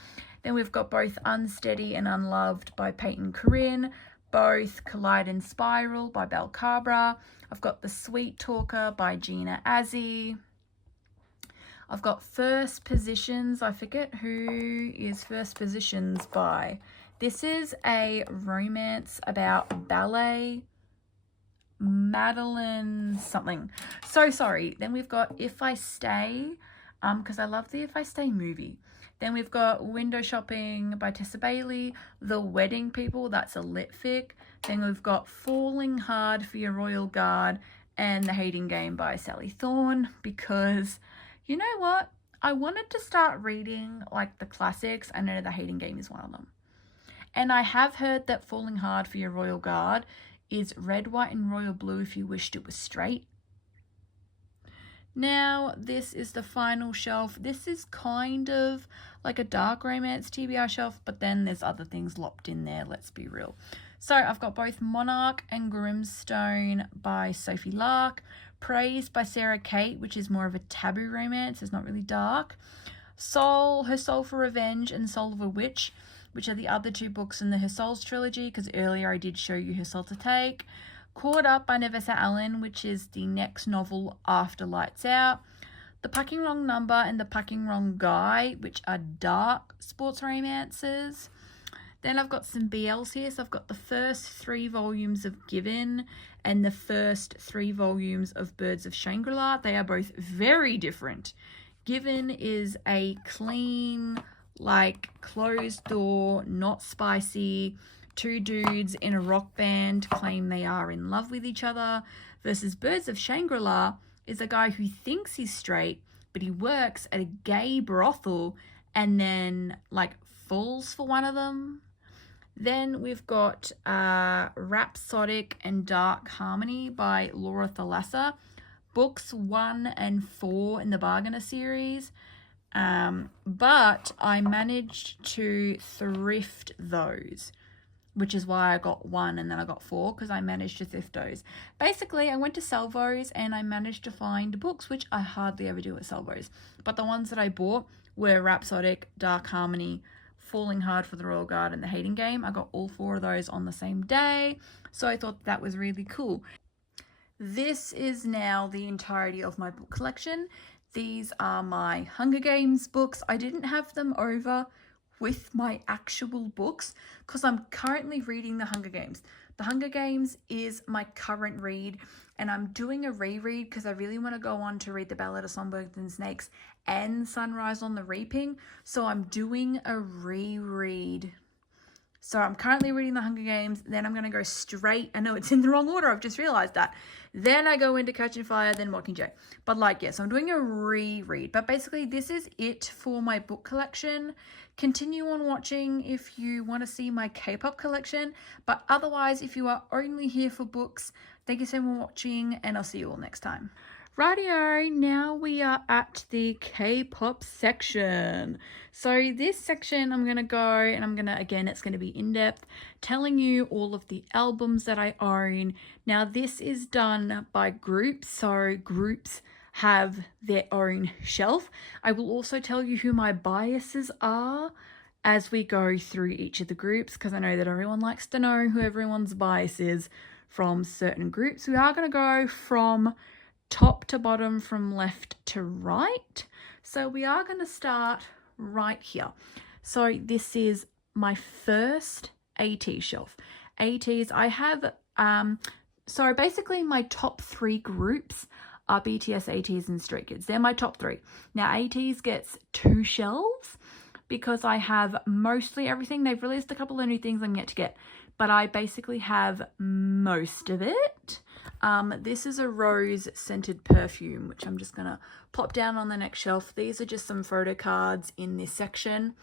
Then we've got both Unsteady and Unloved by Peyton Corinne, both Collide and Spiral by Belle Cabra. I've got The Sweet Talker by Gina Azzi. I've got First Positions. I forget who is First Positions by. This is a romance about ballet. Madeline something. So sorry. Then we've got If I Stay, because I love the If I Stay movie. Then we've got Window Shopping by Tessa Bailey, The Wedding People, that's a lit fic. Then we've got Falling Hard for Your Royal Guard and The Hating Game by Sally Thorne, because you know what? I wanted to start reading like the classics. I know The Hating Game is one of them. And I have heard that Falling Hard for Your Royal Guard is red, white, and royal blue if you wished it was straight. Now, this is the final shelf. This is kind of like a dark romance TBR shelf, but then there's other things lopped in there, let's be real. So I've got both Monarch and Grimstone by Sophie Lark, Praise by Sarah Kate, which is more of a taboo romance, it's not really dark, Soul, Her Soul for Revenge, and Soul of a Witch, which are the other two books in the Her Souls trilogy, because earlier I did show you Her Soul to Take. Caught Up by Nevessa Allen, which is the next novel after Lights Out. The Packing Wrong Number and The Packing Wrong Guy, which are dark sports romances. Then I've got some BLs here. So I've got the first 3 volumes of Given and the first 3 volumes of Birds of Shangri-La. They are both very different. Given is a clean, like closed door, not spicy, 2 dudes in a rock band claim they are in love with each other, versus Birds of Shangri-La is a guy who thinks he's straight, but he works at a gay brothel and then like falls for one of them. Then we've got Rhapsodic and Dark Harmony by Laura Thalassa, books 1 and 4 in the Bargainer series. But I managed to thrift those, which is why I got 1 and then I got 4, because I managed to thrift those. Basically, I went to Salvos and I managed to find books, which I hardly ever do at Salvos. But the ones that I bought were Rhapsodic, Dark Harmony, Falling Hard for the Royal Guard, and The Hating Game. I got all 4 of those on the same day, so I thought that was really cool. This is now the entirety of my book collection. These are my Hunger Games books. I didn't have them over with my actual books because I'm currently reading The Hunger Games. The Hunger Games is my current read, and I'm doing a reread because I really want to go on to read The Ballad of Songbirds and Snakes and Sunrise on the Reaping. So I'm doing a reread So I'm currently reading The Hunger Games. Then I'm going to go straight. I know it's in the wrong order. I've just realized that. Then I go into Catching Fire, then Mockingjay. But like, yes, I'm doing a reread. But basically, this is it for my book collection. Continue on watching if you want to see my K-pop collection. But otherwise, if you are only here for books, thank you so much for watching, and I'll see you all next time. Rightio, now we are at the K-pop section. So this section I'm going to go and I'm going to, again, it's going to be in-depth, telling you all of the albums that I own. Now this is done by groups, so groups have their own shelf. I will also tell you who my biases are as we go through each of the groups, because I know that everyone likes to know who everyone's bias is from certain groups. We are going to go from top to bottom, from left to right. So we are going to start right here. So this is my first AT shelf. ATs, I have, so basically my top 3 groups are BTS, ATs and Stray Kids. They're my top 3. Now ATs gets 2 shelves because I have mostly everything. They've released a couple of new things I'm yet to get, but I basically have most of it. This is a rose scented perfume, which I'm just gonna plop down on the next shelf. These are just some photo cards in this section.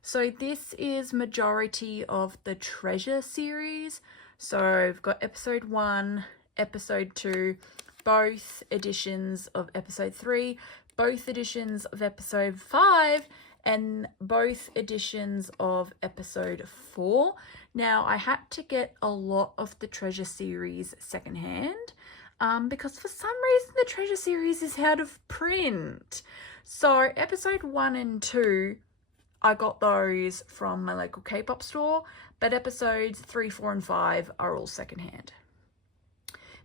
So this is majority of the Treasure series. So I've got episode 1, episode 2, both editions of episode 3, both editions of episode 5, and both editions of episode 4. Now, I had to get a lot of the Treasure series secondhand because for some reason the Treasure series is out of print. So episode 1 and 2, I got those from my local K-pop store, but episodes 3, 4, and 5 are all secondhand.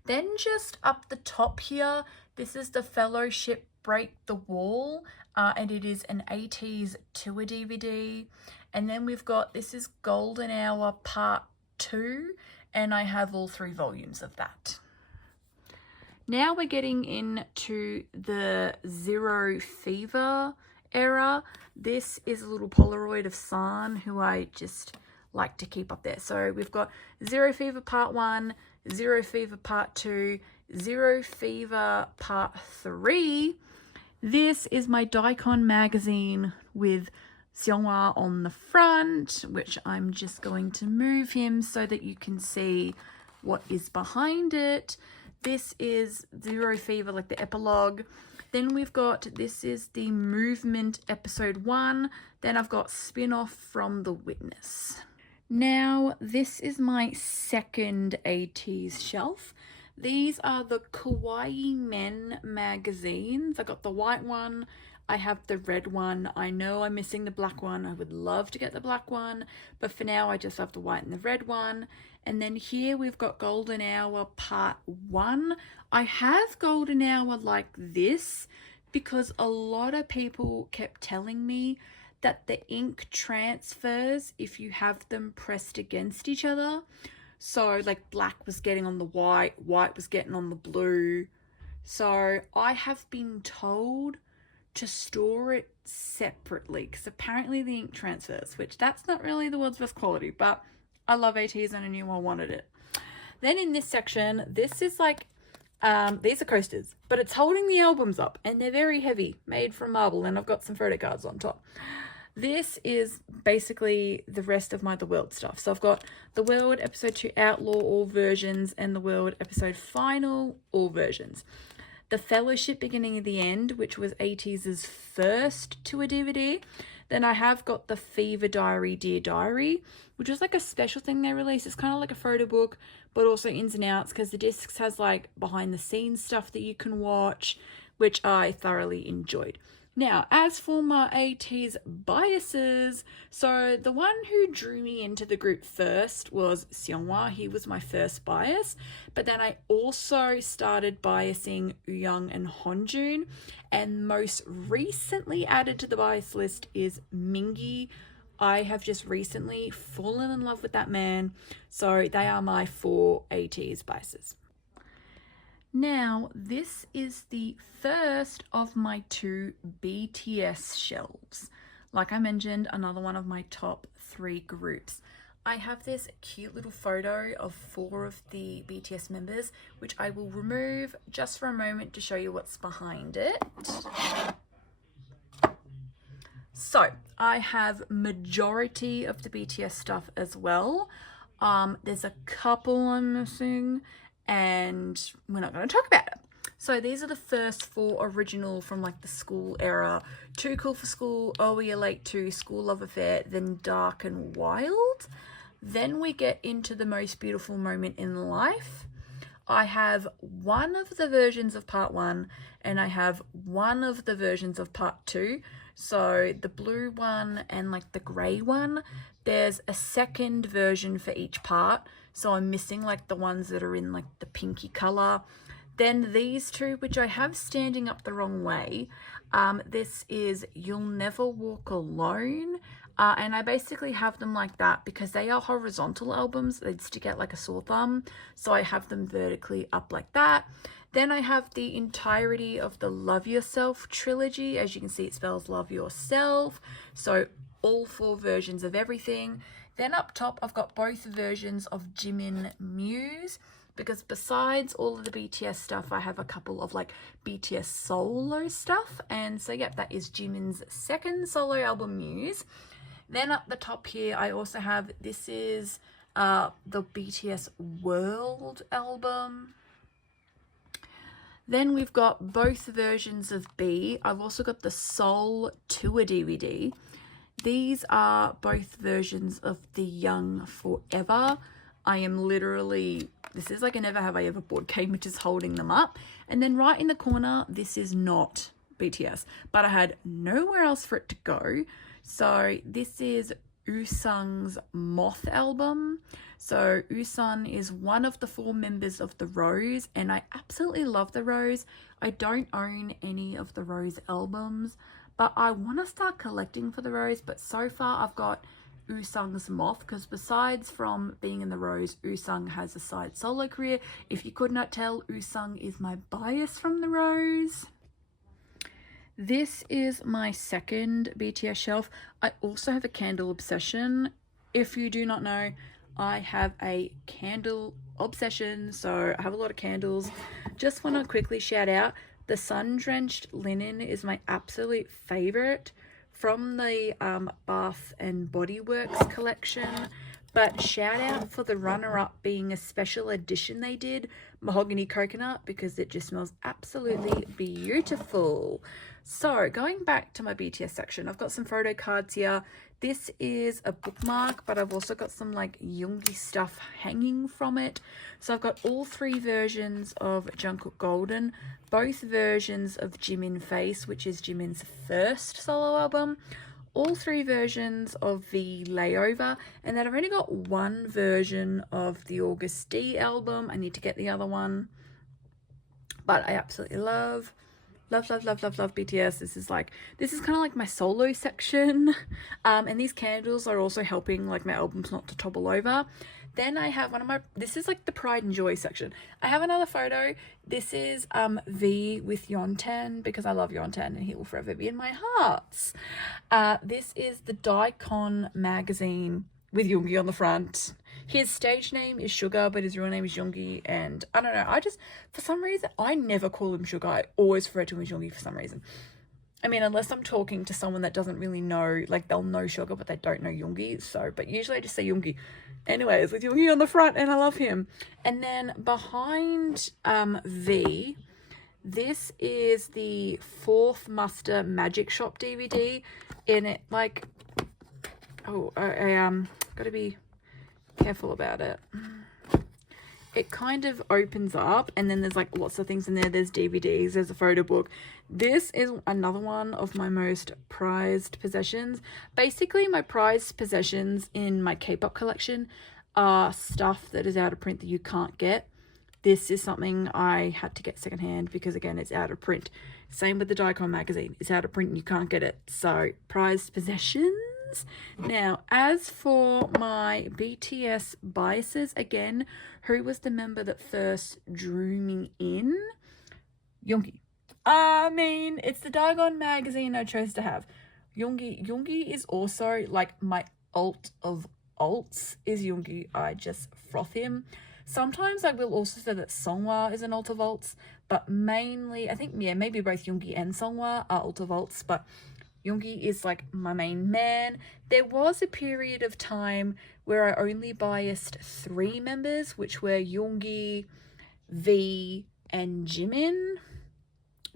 Then just up the top here, this is the Fellowship Break the Wall, and it is an 80s tour DVD. And then we've got, this is Golden Hour Part 2, and I have all 3 volumes of that. Now we're getting into the Zero Fever era. This is a little Polaroid of San, who I just like to keep up there. So we've got Zero Fever Part 1, Zero Fever Part 2, Zero Fever Part 3. This is my Daikon magazine with Seonghwa on the front, which I'm just going to move him so that you can see what is behind it. This is Zero Fever, like the epilogue. Then we've got, this is the Movement episode 1. Then I've got spin-off from The Witness. Now, this is my second ATEEZ shelf. These are the Kawaii Men magazines. I got the white one. I have the red one. I know I'm missing the black one. I would love to get the black one, but for now I just have the white and the red one. And then here we've got Golden Hour Part 1. I have Golden Hour like this because a lot of people kept telling me that the ink transfers if you have them pressed against each other. So like black was getting on the white, white was getting on the blue. So I have been told to store it separately because apparently the ink transfers, which that's not really the world's best quality, but I love ATEEZ and I knew I wanted it. Then in this section, this is like, these are coasters, but it's holding the albums up and they're very heavy, made from marble, and I've got some photo cards on top. This is basically the rest of my The World stuff. So I've got The World Episode 2 Outlaw, all versions, and The World Episode Final, all versions. The Fellowship Beginning of the End, which was ATEEZ's first tour DVD. Then I have got the Fever Diary, Dear Diary, which is like a special thing they released. It's kind of like a photo book, but also ins and outs, because the discs has like behind the scenes stuff that you can watch, which I thoroughly enjoyed. Now, as for my ATEEZ biases, so the one who drew me into the group first was Seonghwa. He was my first bias, but then I also started biasing Young and Honjun, and most recently added to the bias list is Mingi. I have just recently fallen in love with that man, so they are my 4 ATEEZ biases. Now, this is the first of my 2 BTS shelves. Like I mentioned, another one of my top 3 groups. I have this cute little photo of 4 of the BTS members, which I will remove just for a moment to show you what's behind it. So I have majority of the BTS stuff as well. There's a couple I'm missing and we're not going to talk about it. So these are the first 4 original from like the school era. Too Cool for School, Oh We Are Late 2, School Love Affair, then Dark and Wild. Then we get into The Most Beautiful Moment in Life. I have one of the versions of part 1 and I have one of the versions of part 2. So the blue one and like the grey one, there's a second version for each part. So I'm missing like the ones that are in like the pinky colour. Then these 2, which I have standing up the wrong way. This is You'll Never Walk Alone. And I basically have them like that because they are horizontal albums. They'd stick out like a sore thumb. So I have them vertically up like that. Then I have the entirety of the Love Yourself trilogy. As you can see, it spells Love Yourself. So all 4 versions of everything. Then up top, I've got both versions of Jimin Muse. Because besides all of the BTS stuff, I have a couple of like BTS solo stuff. And so, yeah, that is Jimin's second solo album, Muse. Then up the top here, I also have, this is the BTS World album. Then we've got both versions of B. I've also got the Soul Tour DVD. These are both versions of the Young Forever. I am literally, this is like a Never Have I Ever board game, which is holding them up. And then right in the corner, this is not BTS, but I had nowhere else for it to go. So this is Usung's Moth album. So Usung is one of the 4 members of the Rose, and I absolutely love the Rose. I don't own any of the Rose albums, but I want to start collecting for the Rose. But so far I've got Usung's Moth, because besides from being in the Rose, Usung has a side solo career. If you could not tell, Usung is my bias from the Rose. This is my second BTS shelf. I also have a candle obsession. If you do not know, I have a candle obsession, so I have a lot of candles. Just want to quickly shout out, the Sun Drenched Linen is my absolute favorite from the Bath and Body Works collection. But shout out for the runner-up being a special edition they did, Mahogany Coconut, because it just smells absolutely beautiful. So going back to my BTS section, I've got some photo cards here. This is a bookmark, but I've also got some like Yoongi stuff hanging from it. So I've got all 3 versions of Jungkook Golden, both versions of Jimin Face, which is Jimin's first solo album, all 3 versions of the Layover, and then I've only got one version of the August D album. I need to get the other one, but I absolutely love BTS. This is kind of like my solo section. And these candles are also helping like my albums not to topple over. Then I have this is like the Pride and Joy section. I have another photo. This is V with Yeontan, because I love Yeontan and he will forever be in my hearts. This is the Daikon magazine with Yoongi on the front. His stage name is Sugar, but his real name is Yoongi, and I don't know, for some reason, I never call him Sugar. I always refer to him as Yoongi for some reason. I mean, unless I'm talking to someone that doesn't really know, like they'll know Sugar, but they don't know Yoongi, so, but usually I just say Yoongi. Anyways, with Yoongi on the front, and I love him. And then behind V, this is the 4th Muster Magic Shop DVD, and it like, oh, I gotta be careful about it. It kind of opens up and then there's like lots of things in there. There's DVDs, there's a photo book. This is another one of my most prized possessions. Basically, my prized possessions in my K-pop collection are stuff that is out of print that you can't get. This is something I had to get secondhand because, again, it's out of print. Same with the Daikon magazine. It's out of print and you can't get it. So, prized possessions. Now, as for my BTS biases, again, who was the member that first drew me in? Yoongi. I mean, it's the Daikon magazine I chose to have. Yoongi is also like my alt of alts is Yoongi. I just froth him. Sometimes I will also say that Songhwa is an alt of alts, but mainly I think, yeah, maybe both Yoongi and Songhwa are alt of alts, but Yoongi is like my main man. There was a period of time where I only biased 3 members, which were Yoongi, V, and Jimin.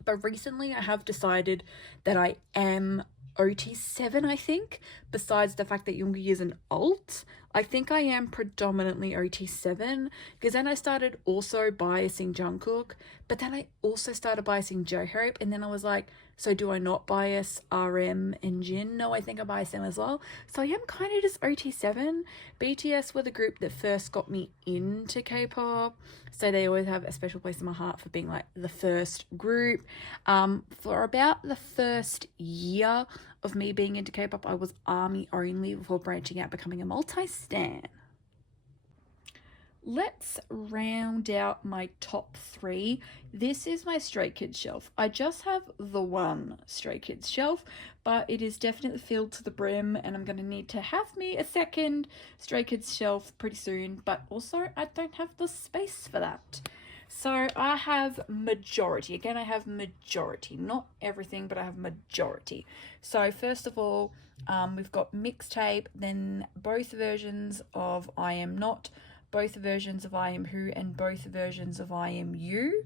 But recently I have decided that I am OT7, I think, besides the fact that Yoongi is an alt. I think I am predominantly OT7, because then I started also biasing Jungkook, but then I also started biasing J-Hope, and then I was like, so do I not bias RM and Jin? No, I think I bias them as well. So I am kind of just OT7. BTS were the group that first got me into K-pop, so they always have a special place in my heart for being like the first group. For about the first year of me being into K-pop, I was ARMY only before branching out, becoming a multi-stan. Let's round out my top 3. This is my Stray Kids shelf. I just have the one Stray Kids shelf, but it is definitely filled to the brim, and I'm going to need to have me a second Stray Kids shelf pretty soon, but also I don't have the space for that. So I have majority. Again, I have majority. Not everything, but I have majority. So first of all, we've got mixtape, then both versions of I Am Not, both versions of I Am Who, and both versions of I Am You.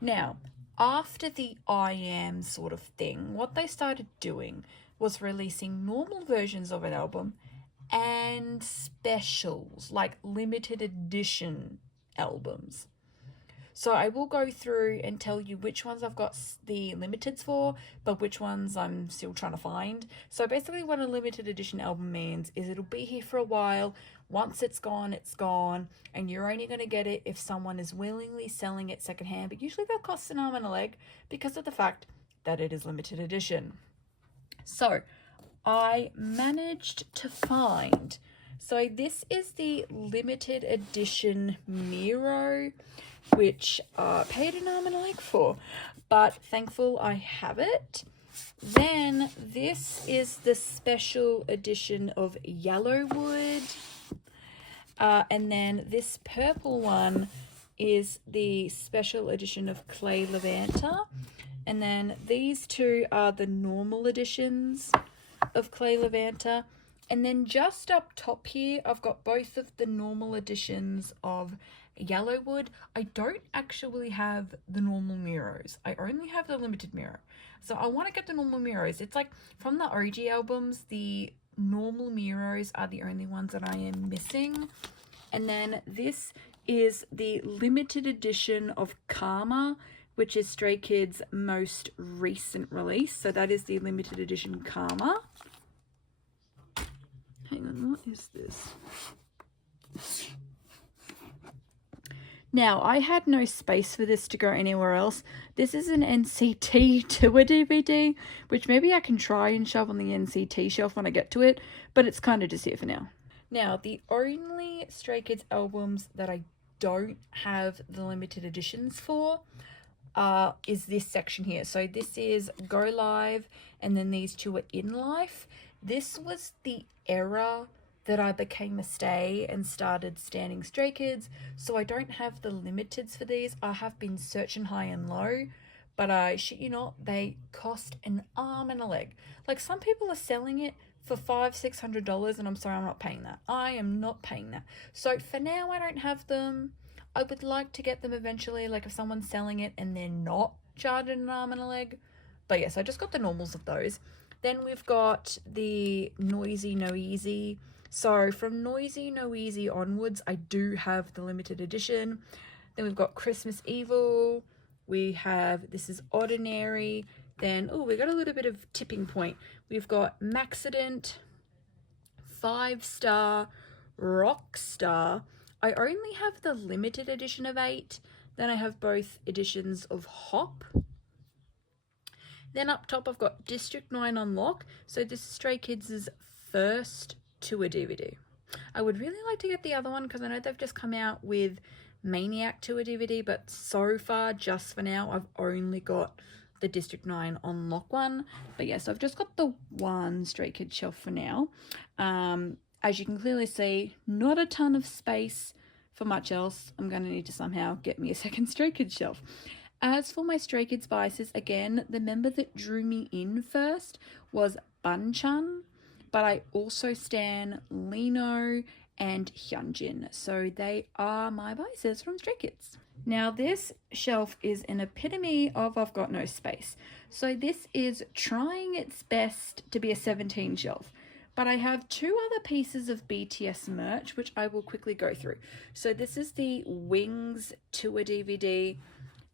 Now, after the I Am sort of thing, what they started doing was releasing normal versions of an album and specials, like limited edition albums. So I will go through and tell you which ones I've got the limiteds for, but which ones I'm still trying to find. So basically what a limited edition album means is it'll be here for a while. Once it's gone, and you're only going to get it if someone is willingly selling it secondhand, but usually they'll cost an arm and a leg because of the fact that it is limited edition. So I managed to find, so this is the limited edition Miro, which I paid an arm and a leg for, but thankful I have it. Then this is the special edition of Yellowwood, and then this purple one is the special edition of Clay Levanta, and then these two are the normal editions of Clay Levanta. And then just up top here, I've got both of the normal editions of Yellowwood. I don't actually have the normal Miros. I only have the limited Miro. So I want to get the normal Miros. It's like from the OG albums, the normal Miros are the only ones that I am missing. And then this is the limited edition of Karma, which is Stray Kids' most recent release. So that is the limited edition Karma. Hang on, what is this? Now, I had no space for this to go anywhere else. This is an NCT tour DVD, which maybe I can try and shove on the NCT shelf when I get to it, but it's kind of just here for now. Now, the only Stray Kids albums that I don't have the limited editions for is this section here. So this is Go Live, and then these two are In Life. This was the era that I became a stay and started standing Stray Kids, so I don't have the limiteds for these. I have been searching high and low, but I shit you not, they cost an arm and a leg. Like, some people are selling it for $500-$600, and I'm sorry, I'm not paying that. I am not paying that. So for now, I don't have them. I would like to get them eventually, like if someone's selling it and they're not charging an arm and a leg. But yes, I just got the normals of those. Then we've got the Noisy No Easy. So from Noisy No Easy onwards, I do have the limited edition. Then we've got Christmas Evil. We have This Is Ordinary. Then, oh, we got a little bit of Tipping Point. We've got Maxident, 5 Star, Rockstar. I only have the limited edition of 8. Then I have both editions of Hop. Then up top, I've got District 9 on lock. So this is Stray Kids' first tour DVD. I would really like to get the other one because I know they've just come out with Maniac tour DVD, but so far, just for now, I've only got the District 9 on lock one. But yeah, so I've just got the one Stray Kids shelf for now. as you can clearly see, not a ton of space for much else. I'm going to need to somehow get me a second Stray Kids shelf. As for my Stray Kids biases, again, the member that drew me in first was Banchan, but I also stan Lino and Hyunjin, so they are my biases from Stray Kids. Now this shelf is an epitome of I've got no space. So this is trying its best to be a 17 shelf. But I have two other pieces of BTS merch, which I will quickly go through. So this is the Wings tour DVD,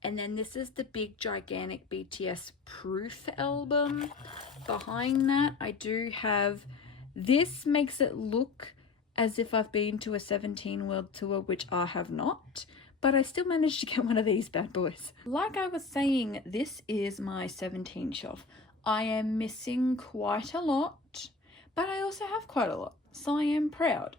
and then this is the big gigantic BTS Proof album. Behind that, I do have, this makes it look as if I've been to a 17 world tour, which I have not, but I still managed to get one of these bad boys. Like I was saying, this is my 17 shelf. I am missing quite a lot, but I also have quite a lot, so I am proud.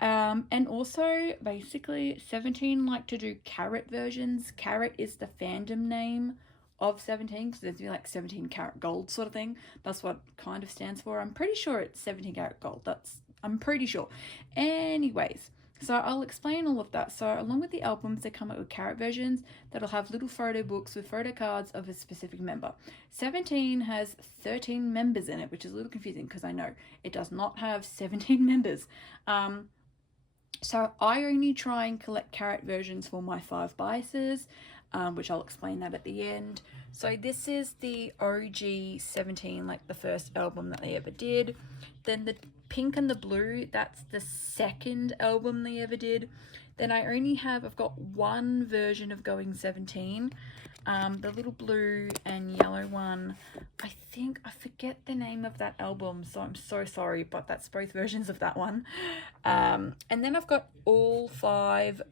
And also, basically, 17 like to do Carat versions. Carat is the fandom name of 17, because there's like 17 karat gold sort of thing. That's what kind of stands for. I'm pretty sure it's 17 karat gold. I'm pretty sure. Anyways, so I'll explain all of that. So along with the albums, they come out with Carat versions that'll have little photo books with photo cards of a specific member. 17 has 13 members in it, which is a little confusing because I know it does not have 17 members. So I only try and collect Carat versions for my 5 biases, which I'll explain that at the end. So this is the OG 17, like the first album that they ever did. Then the pink and the blue, that's the second album they ever did. Then I've got one version of Going 17. The little blue and yellow one, I forget the name of that album, so I'm so sorry, but that's both versions of that one. And then I've got all 5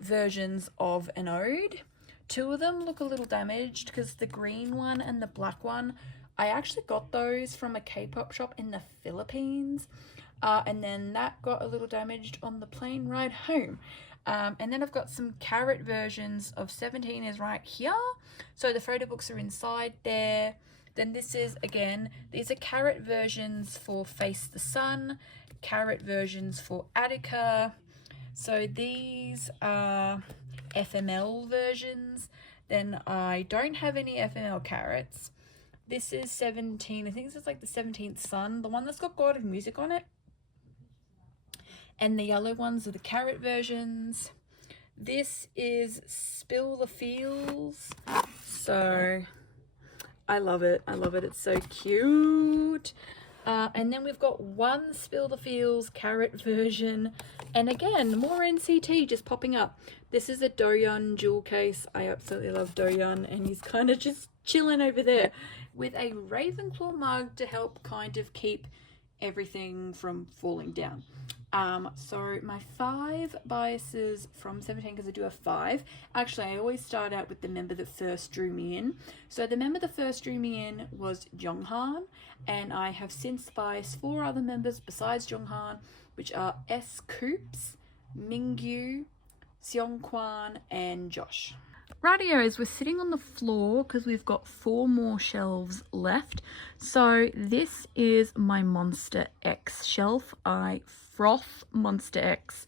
versions of an ode. 2 of them look a little damaged because the green one and the black one, I actually got those from a K-pop shop in the Philippines, and then that got a little damaged on the plane ride home. And then I've got some Carat versions of 17 is right here. So the photo books are inside there. Then this is, again, these are Carat versions for Face the Sun, Carat versions for Attica. So these are FML versions. Then I don't have any FML Carats. This is 17, I think this is like the 17th Sun, the one that's got God of Music on it. And the yellow ones are the Carat versions. This is Spill the Feels. So I love it. I love it. It's so cute. And then we've got one Spill the Feels Carat version. And again, more NCT just popping up. This is a Doyeon jewel case. I absolutely love Doyeon, and he's kind of just chilling over there with a Ravenclaw mug to help kind of keep everything from falling down. So my 5 biases from 17, because I do have 5. Actually, I always start out with the member that first drew me in. So the member that first drew me in was Jonghan, and I have since biased 4 other members besides Jonghan, which are S. Coops, Mingyu, Seongkwan, and Josh. Radios, we're sitting on the floor because we've got 4 more shelves left. So this is my Monster X shelf. I froth Monster X.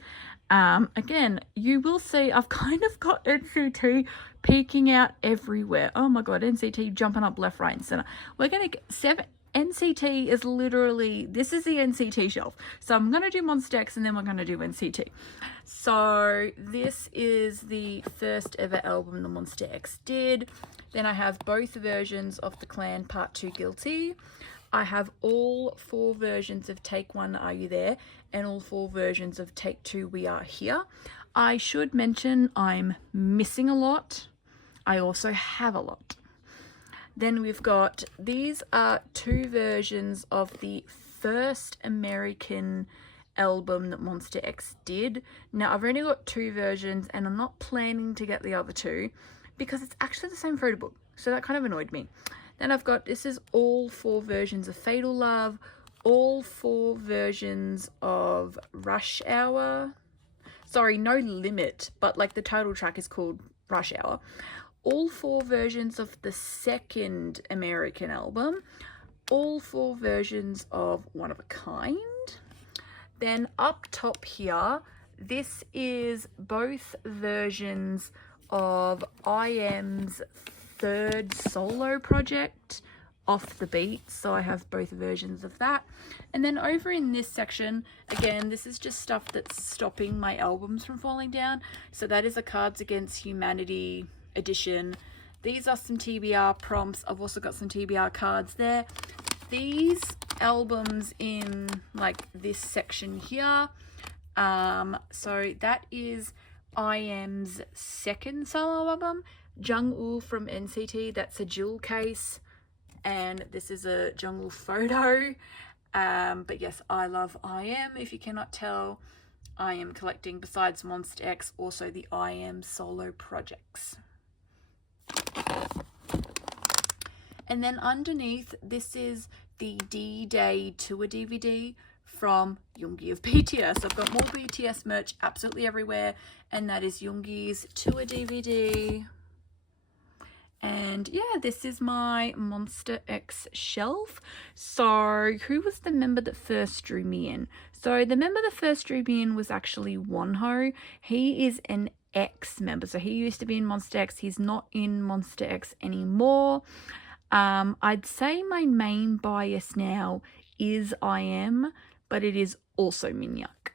Again, you will see I've kind of got NCT peeking out everywhere. Oh my god, NCT jumping up left, right, and center. We're gonna get 7. NCT is literally, this is the NCT shelf. So I'm going to do Monster X and then we're going to do NCT. So this is the first ever album the Monster X did. Then I have both versions of The Clan Part 2 Guilty. I have all 4 versions of Take 1 Are You There and all 4 versions of Take 2 We Are Here. I should mention I'm missing a lot. I also have a lot. Then we've got, these are 2 versions of the first American album that Monster X did. Now, I've only got 2 versions and I'm not planning to get the other 2 because it's actually the same photo book. So that kind of annoyed me. Then I've got, this is all 4 versions of Fatal Love, all 4 versions of Rush Hour. Sorry, No Limit, but like the title track is called Rush Hour. All 4 versions of the second American album, all 4 versions of One of a Kind. Then up top here, this is both versions of IM's 3rd solo project, Off the Beat. So I have both versions of that. And then over in this section, again, this is just stuff that's stopping my albums from falling down. So that is a Cards Against Humanity edition. These are some TBR prompts. I've also got some TBR cards there. These albums in like this section here, so that is IM's 2nd solo album, Jungwoo from NCT. That's a jewel case, and this is a Jungwoo photo. But yes, I love IM. If you cannot tell, I am collecting, besides Monster X, also the IM solo projects. And then underneath, this is the D-Day tour DVD from Yoongi of BTS. I've got more BTS merch absolutely everywhere, and that is Yoongi's tour DVD. And yeah, this is my Monster X shelf. So who was the member that first drew me in? So the member that first drew me in was actually Wonho. He is an X member. So he used to be in Monster X. He's not in Monster X anymore. I'd say my main bias now is IM, but it is also Minhyuk.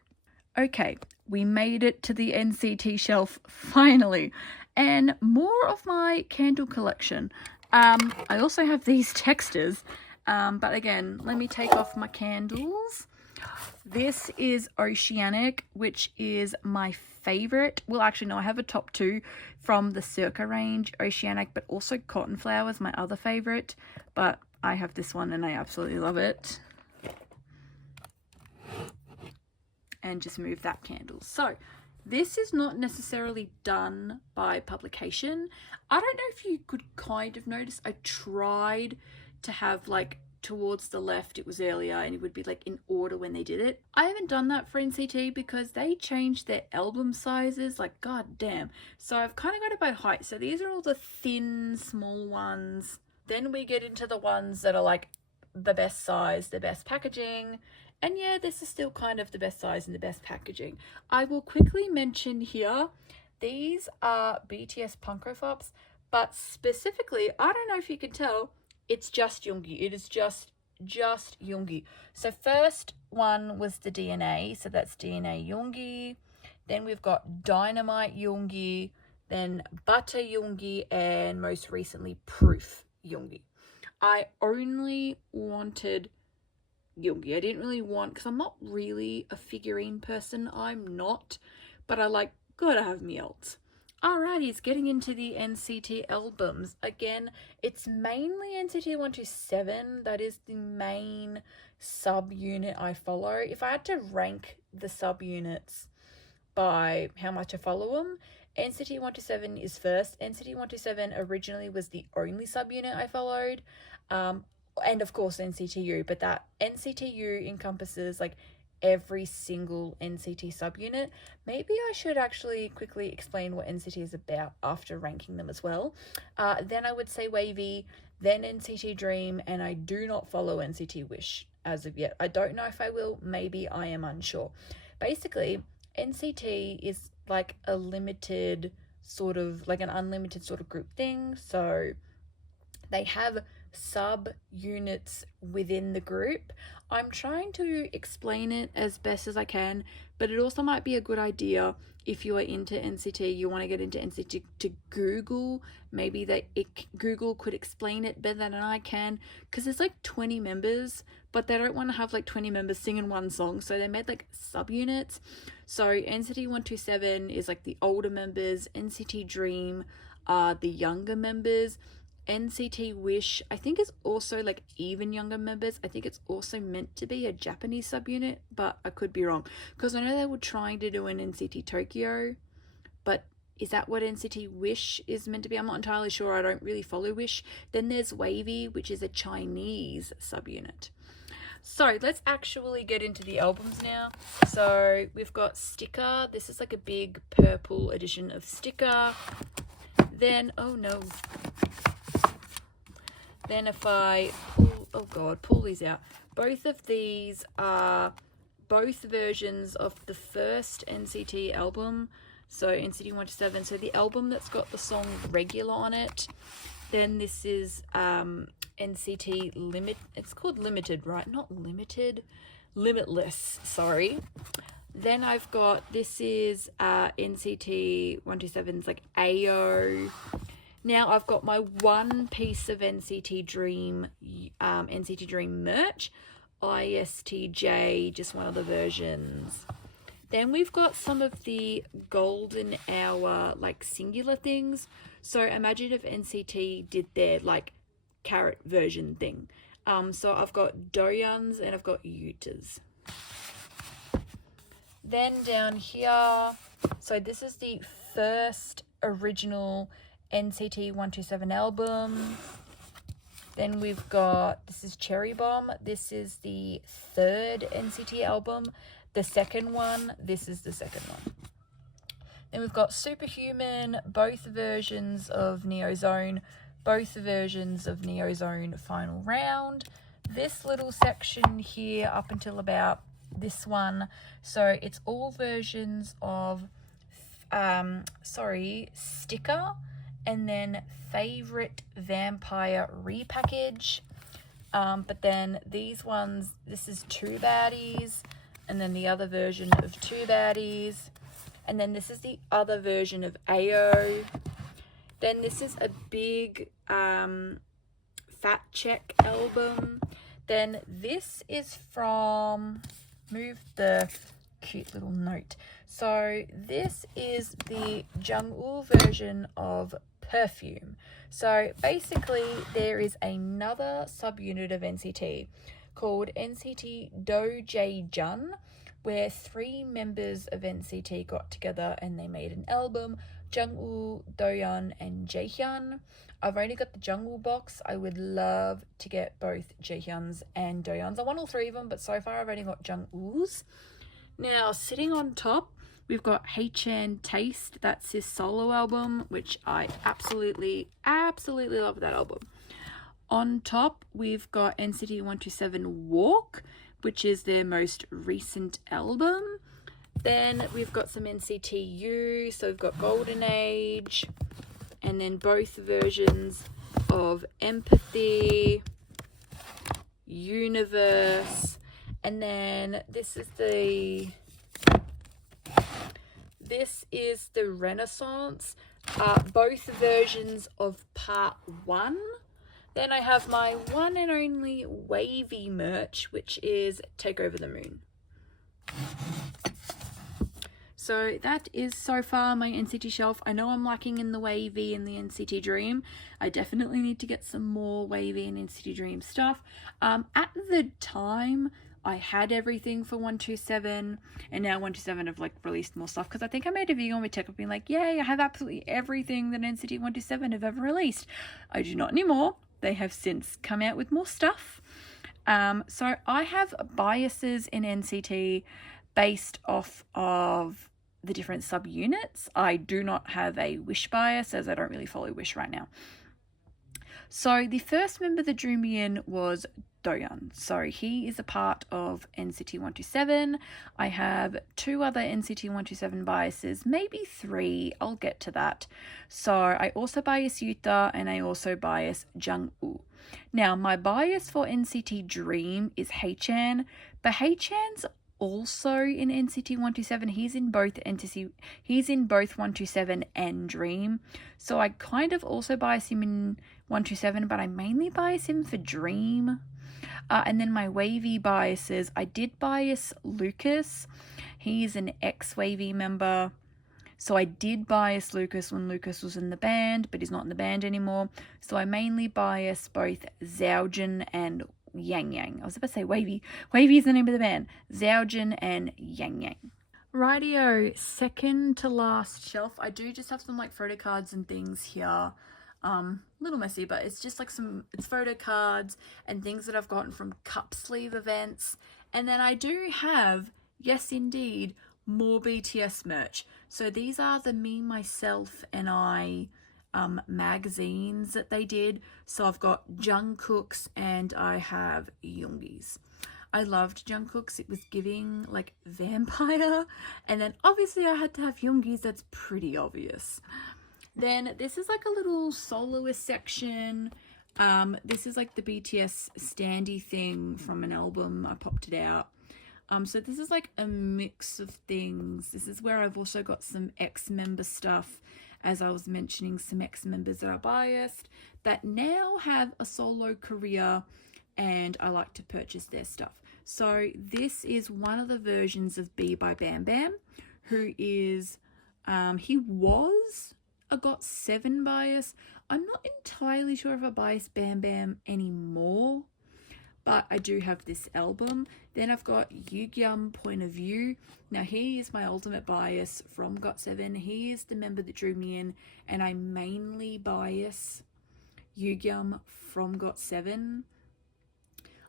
Okay, we made it to the NCT shelf finally, and more of my candle collection. I also have these textures, but again, let me take off my candles. This is Oceanic, which is my favorite. Well, actually, no, I have a top 2 from the Circa range, Oceanic, but also Cotton Flowers, my other favorite. But I have this one and I absolutely love it. And just move that candle. So this is not necessarily done by publication. I don't know if you could kind of notice, I tried to have like towards the left it was earlier and it would be like in order when they did it. I haven't done that for NCT because they changed their album sizes, like god damn. So I've kind of got it by height. So these are all the thin small ones. Then we get into the ones that are like the best size, the best packaging. And yeah, this is still kind of the best size and the best packaging. I will quickly mention here, these are BTS Punko Pops, but specifically, I don't know if you can tell, it's just Yoongi. It is just Yoongi. So first one was the DNA. So that's DNA Yoongi. Then we've got Dynamite Yoongi. Then Butter Yoongi. And most recently, Proof Yoongi. I only wanted Yoongi. I didn't really want, because I'm not really a figurine person. I'm not. But I like, gotta have me else. Alrighty, getting into the NCT albums. Again, it's mainly NCT 127. That is the main sub-unit I follow. If I had to rank the sub-units by how much I follow them, NCT 127 is first. NCT 127 originally was the only sub-unit I followed. And of course NCTU, but that NCTU encompasses like every single NCT subunit. Maybe I should actually quickly explain what NCT is about after ranking them as well. Then I would say Wavy, then NCT Dream, and I do not follow NCT Wish as of yet. I don't know if I will. Maybe, I am unsure. Basically, NCT is like a limited sort of, like an unlimited sort of group thing. So they have sub-units within the group. I'm trying to explain it as best as I can, but it also might be a good idea if you are into NCT, you want to get into NCT, to Google. Maybe Google could explain it better than I can, because there's like 20 members, but they don't want to have like 20 members singing one song, so they made like subunits. So NCT 127 is like the older members, NCT Dream are the younger members, NCT Wish, I think, is also like even younger members. I think it's also meant to be a Japanese subunit, but I could be wrong, because I know they were trying to do an NCT Tokyo, but is that what NCT Wish is meant to be? I'm not entirely sure. I don't really follow Wish. Then there's Wavy, which is a Chinese subunit. So let's actually get into the albums now. So we've got Sticker. This is like a big purple edition of Sticker. Then, oh no. Then if I pull oh god, pull these out. Both of these are both versions of the first NCT album. So NCT 127. So the album that's got the song Regular on it. Then this is NCT Limit. It's called Limited, right? Not Limited. Limitless, sorry. Then I've got, this is NCT 127's like AO. Now I've got my one piece of NCT Dream merch. ISTJ, just one of the versions. Then we've got some of the golden hour like singular things. So imagine if NCT did their like carrot version thing. So I've got Doyans and I've got Yutas. Then down here, so this is the first original NCT 127 album. Then we've got, this is Cherry Bomb. This is the third NCT album. The second one, this is the second one. Then we've got Superhuman, both versions of Neozone, both versions of Neozone Final Round. This little section here up until about this one, so it's all versions of Sticker, and then Favorite Vampire Repackage. But then these ones, this is Two Baddies, and then the other version of Two Baddies, and then this is the other version of AO. Then this is a big Fat Check album. Then this is from, move the cute little note. So this is the Jungwoo version of Perfume. So basically there is another subunit of NCT called NCT Do-Jae-jun, where 3 members of NCT got together and they made an album, Jungwoo, Doyeon, and Jaehyun. I've only got the Jungwoo box. I would love to get both Jaehyun's and Doyeon's. I want all 3 of them, but so far I've only got Jungwoo's. Now, sitting on top, we've got Haechan Taste. That's his solo album, which I absolutely love that album. On top, we've got NCT 127 Walk, which is their most recent album. Then we've got some NCT U, so we've got Golden Age, and then both versions of Empathy, Universe, and then this is the Renaissance, both versions of Part 1. Then I have my one and only wavy merch, which is Take Over the Moon. So that is so far my NCT shelf. I know I'm lacking in the wavy and the NCT Dream. I definitely need to get some more wavy and NCT Dream stuff. At the time, I had everything for 127, and now 127 have like released more stuff, because I think I made a video on my tech of being like, yay, I have absolutely everything that NCT 127 have ever released. I do not anymore. They have since come out with more stuff. So I have biases in NCT based off of the different subunits. I do not have a Wish bias, as I don't really follow Wish right now. So the first member that drew me in was Doyeon. So he is a part of NCT 127. I have 2 other NCT 127 biases, maybe 3. I'll get to that. So I also bias Yuta, and I also bias Jungwoo. Now my bias for NCT Dream is Haechan, but Haechan's also in NCT 127. He's in both 127 and Dream. So I kind of also bias him in 127, but I mainly bias him for Dream. And then my wavy biases, I did bias Lucas. He's an ex-wavy member. So I did bias Lucas when Lucas was in the band, but he's not in the band anymore. So I mainly bias both Xiaojun and Yang Yang. I was about to say Wavy. Wavy is the name of the band. Xiaojun and Yang Yang. Rightio, second to last shelf. I do just have some like photo cards and things here. A little messy, but it's just like it's photo cards and things that I've gotten from cup sleeve events. And then I do have, yes indeed, more BTS merch. So these are the Me, Myself, and I magazines that they did. So I've got Jungkook's and I have Yoongi's. I loved Jungkook's. It was giving like vampire. And then obviously I had to have Yoongi's. That's pretty obvious. Then this is like a little soloist section. This is like the BTS standee thing from an album. I popped it out. So this is like a mix of things. This is where I've also got some ex-member stuff, as I was mentioning, some ex-members that are biased that now have a solo career, and I like to purchase their stuff. So this is one of the versions of B by Bam Bam, who is, he was a GOT7 bias. I'm not entirely sure if I bias Bam Bam anymore, but I do have this album. Then I've got Yugyeom Point of View. Now he is my ultimate bias from GOT7. He is the member that drew me in, and I mainly bias Yugyeom from GOT7.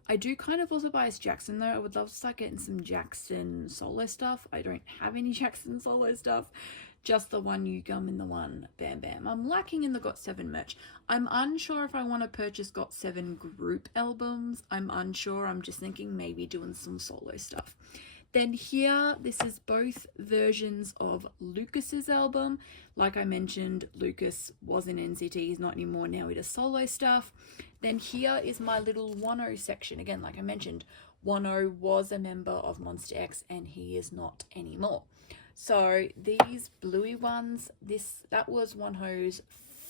I do kind of also bias Jackson though. I would love to start getting some Jackson solo stuff. I don't have any Jackson solo stuff. Just the one Yugyeom and the one Bam Bam. I'm lacking in the GOT7 merch. I'm unsure if I want to purchase GOT7 group albums. I'm unsure. I'm just thinking maybe doing some solo stuff. Then here, this is both versions of Lucas's album. Like I mentioned, Lucas was in NCT. He's not anymore. Now he does solo stuff. Then here is my little Wonho section. Again, like I mentioned, Wonho was a member of Monster X and he is not anymore. So these bluey ones, that was Wonho's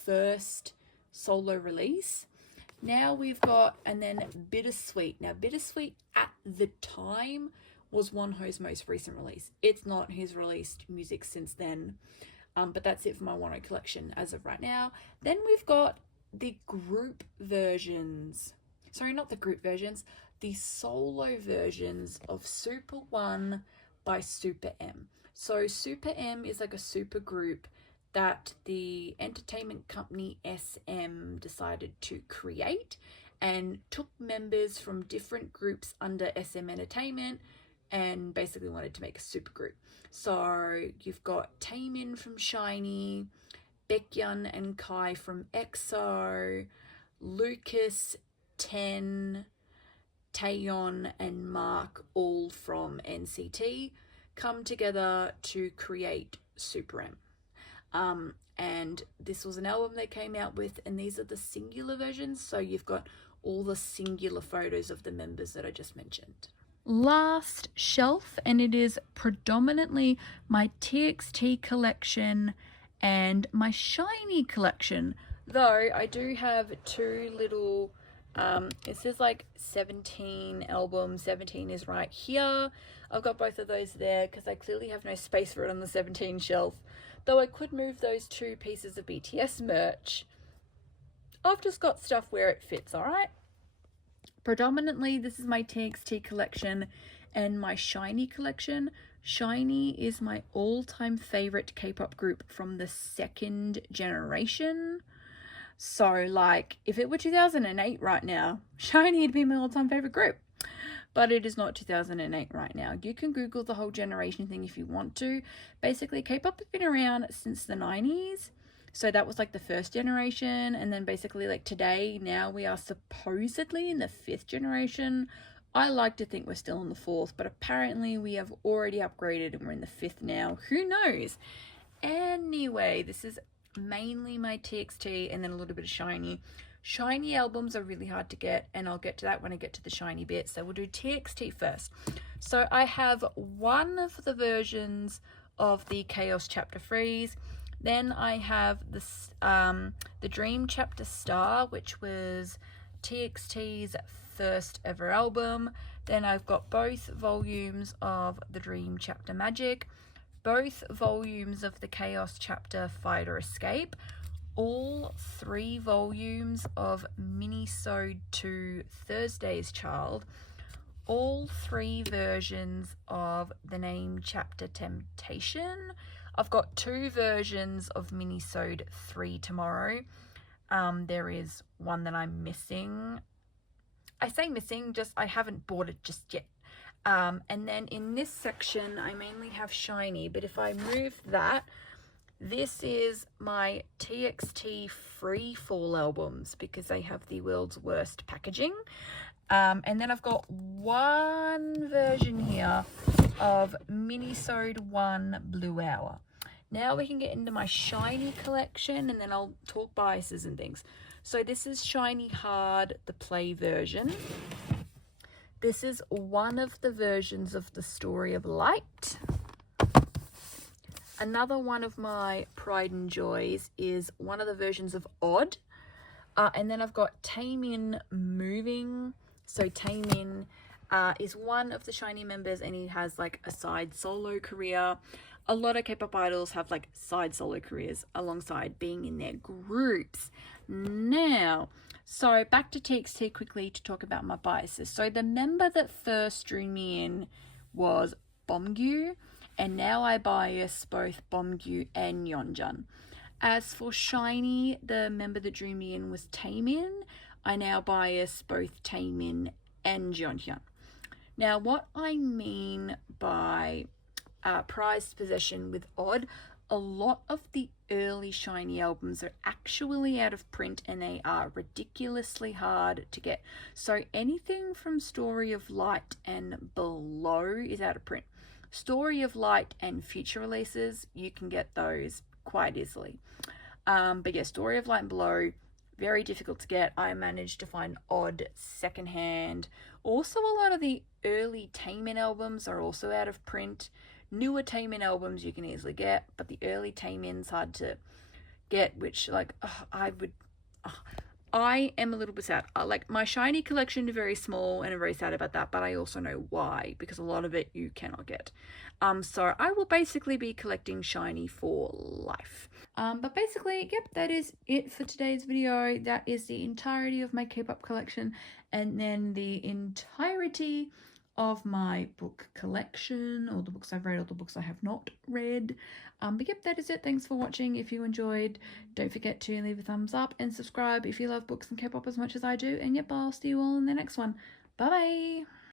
first solo release. Now we've got, and then Bittersweet. Now Bittersweet at the time was Wonho's most recent release. It's not. He's released music since then, but that's it for my Wonho collection as of right now. Then we've got the group versions. Sorry, not the group versions. The solo versions of Super One by Super M. So Super M is like a super group that the entertainment company SM decided to create and took members from different groups under SM Entertainment and basically wanted to make a super group. So you've got Taemin from SHINee, Baekhyun and Kai from EXO, Lucas, Ten, Taeyeon and Mark, all from NCT, come together to create Super M. And this was an album they came out with, and these are the singular versions. So you've got all the singular photos of the members that I just mentioned. Last shelf, and it is predominantly my TXT collection and my SHINee collection, though I do have two little it says like 17 albums. 17 is right here. I've got both of those there because I clearly have no space for it on the 17 shelf, though I could move those two pieces of BTS merch. I've just got stuff where it fits. All right, predominantly this is my TXT collection and my SHINee collection. SHINee is my all-time favorite K-pop group from the second generation. So like if it were 2008 right now, SHINee would be my all-time favorite group, but it is not 2008 right now. You can Google the whole generation thing if you want to. Basically, K-pop has been around since the 90s. So that was like the first generation, and then basically like today, now we are supposedly in the 5th generation. I like to think we're still in the 4th, but apparently we have already upgraded and we're in the 5th now. Who knows? Anyway, this is mainly my TXT and then a little bit of SHINee. SHINee albums are really hard to get, and I'll get to that when I get to the SHINee bit. So we'll do TXT first. So I have one of the versions of the Chaos Chapter Freeze. Then I have this, the Dream Chapter Star, which was TXT's first ever album. Then I've got both volumes of the Dream Chapter Magic, both volumes of the Chaos Chapter Fight or Escape, all 3 volumes of Minisode 2 Thursday's Child, all 3 versions of the Name Chapter Temptation. I've got 2 versions of Minisode 3 Tomorrow. There is one that I'm missing. I say missing, just I haven't bought it just yet. And then in this section, I mainly have SHINee, but if I move that, This is my TXT Free Fall albums because they have the world's worst packaging. And then I've got one version here of Minisode 1 Blue Hour. Now we can get into my shiny collection, and then I'll talk biases and things. So this is Shiny Hard, the play version. This is one of the versions of the Story of Light. Another one of my pride and joys is one of the versions of Odd. And then I've got Taemin Moving. So Taemin is one of the Shiny members, and he has like a side solo career. A lot of K-pop idols have like side solo careers alongside being in their groups. Now, so back to TXT quickly to talk about my biases. So the member that first drew me in was Bomgyu, and now I bias both Bomgyu and Yeonjun. As for Shiny, the member that drew me in was Taemin. I now bias both Taemin and Jeonhyun. Now, what I mean by prized possession with Odd, a lot of the early Shiny albums are actually out of print, and they are ridiculously hard to get. So anything from Story of Light and below is out of print. Story of Light and future releases, you can get those quite easily. But yeah, Story of Light and below, very difficult to get. I managed to find Odd secondhand. Also, a lot of the early Taemin albums are also out of print. Newer Taemin albums you can easily get, but the early Taemin's hard to get, which like I am a little bit sad. Like my Shiny collection is very small, and I'm very sad about that, but I also know why, because a lot of it you cannot get. So I will basically be collecting Shiny for life. But basically, yep, that is it for today's video. That is the entirety of my K-pop collection, and then the entirety of my book collection, all the books I've read, all the books I have not read. But yep, that is it. Thanks for watching. If you enjoyed, don't forget to leave a thumbs up and subscribe if you love books and K-pop as much as I do. And yep, I'll see you all in the next one. Bye bye.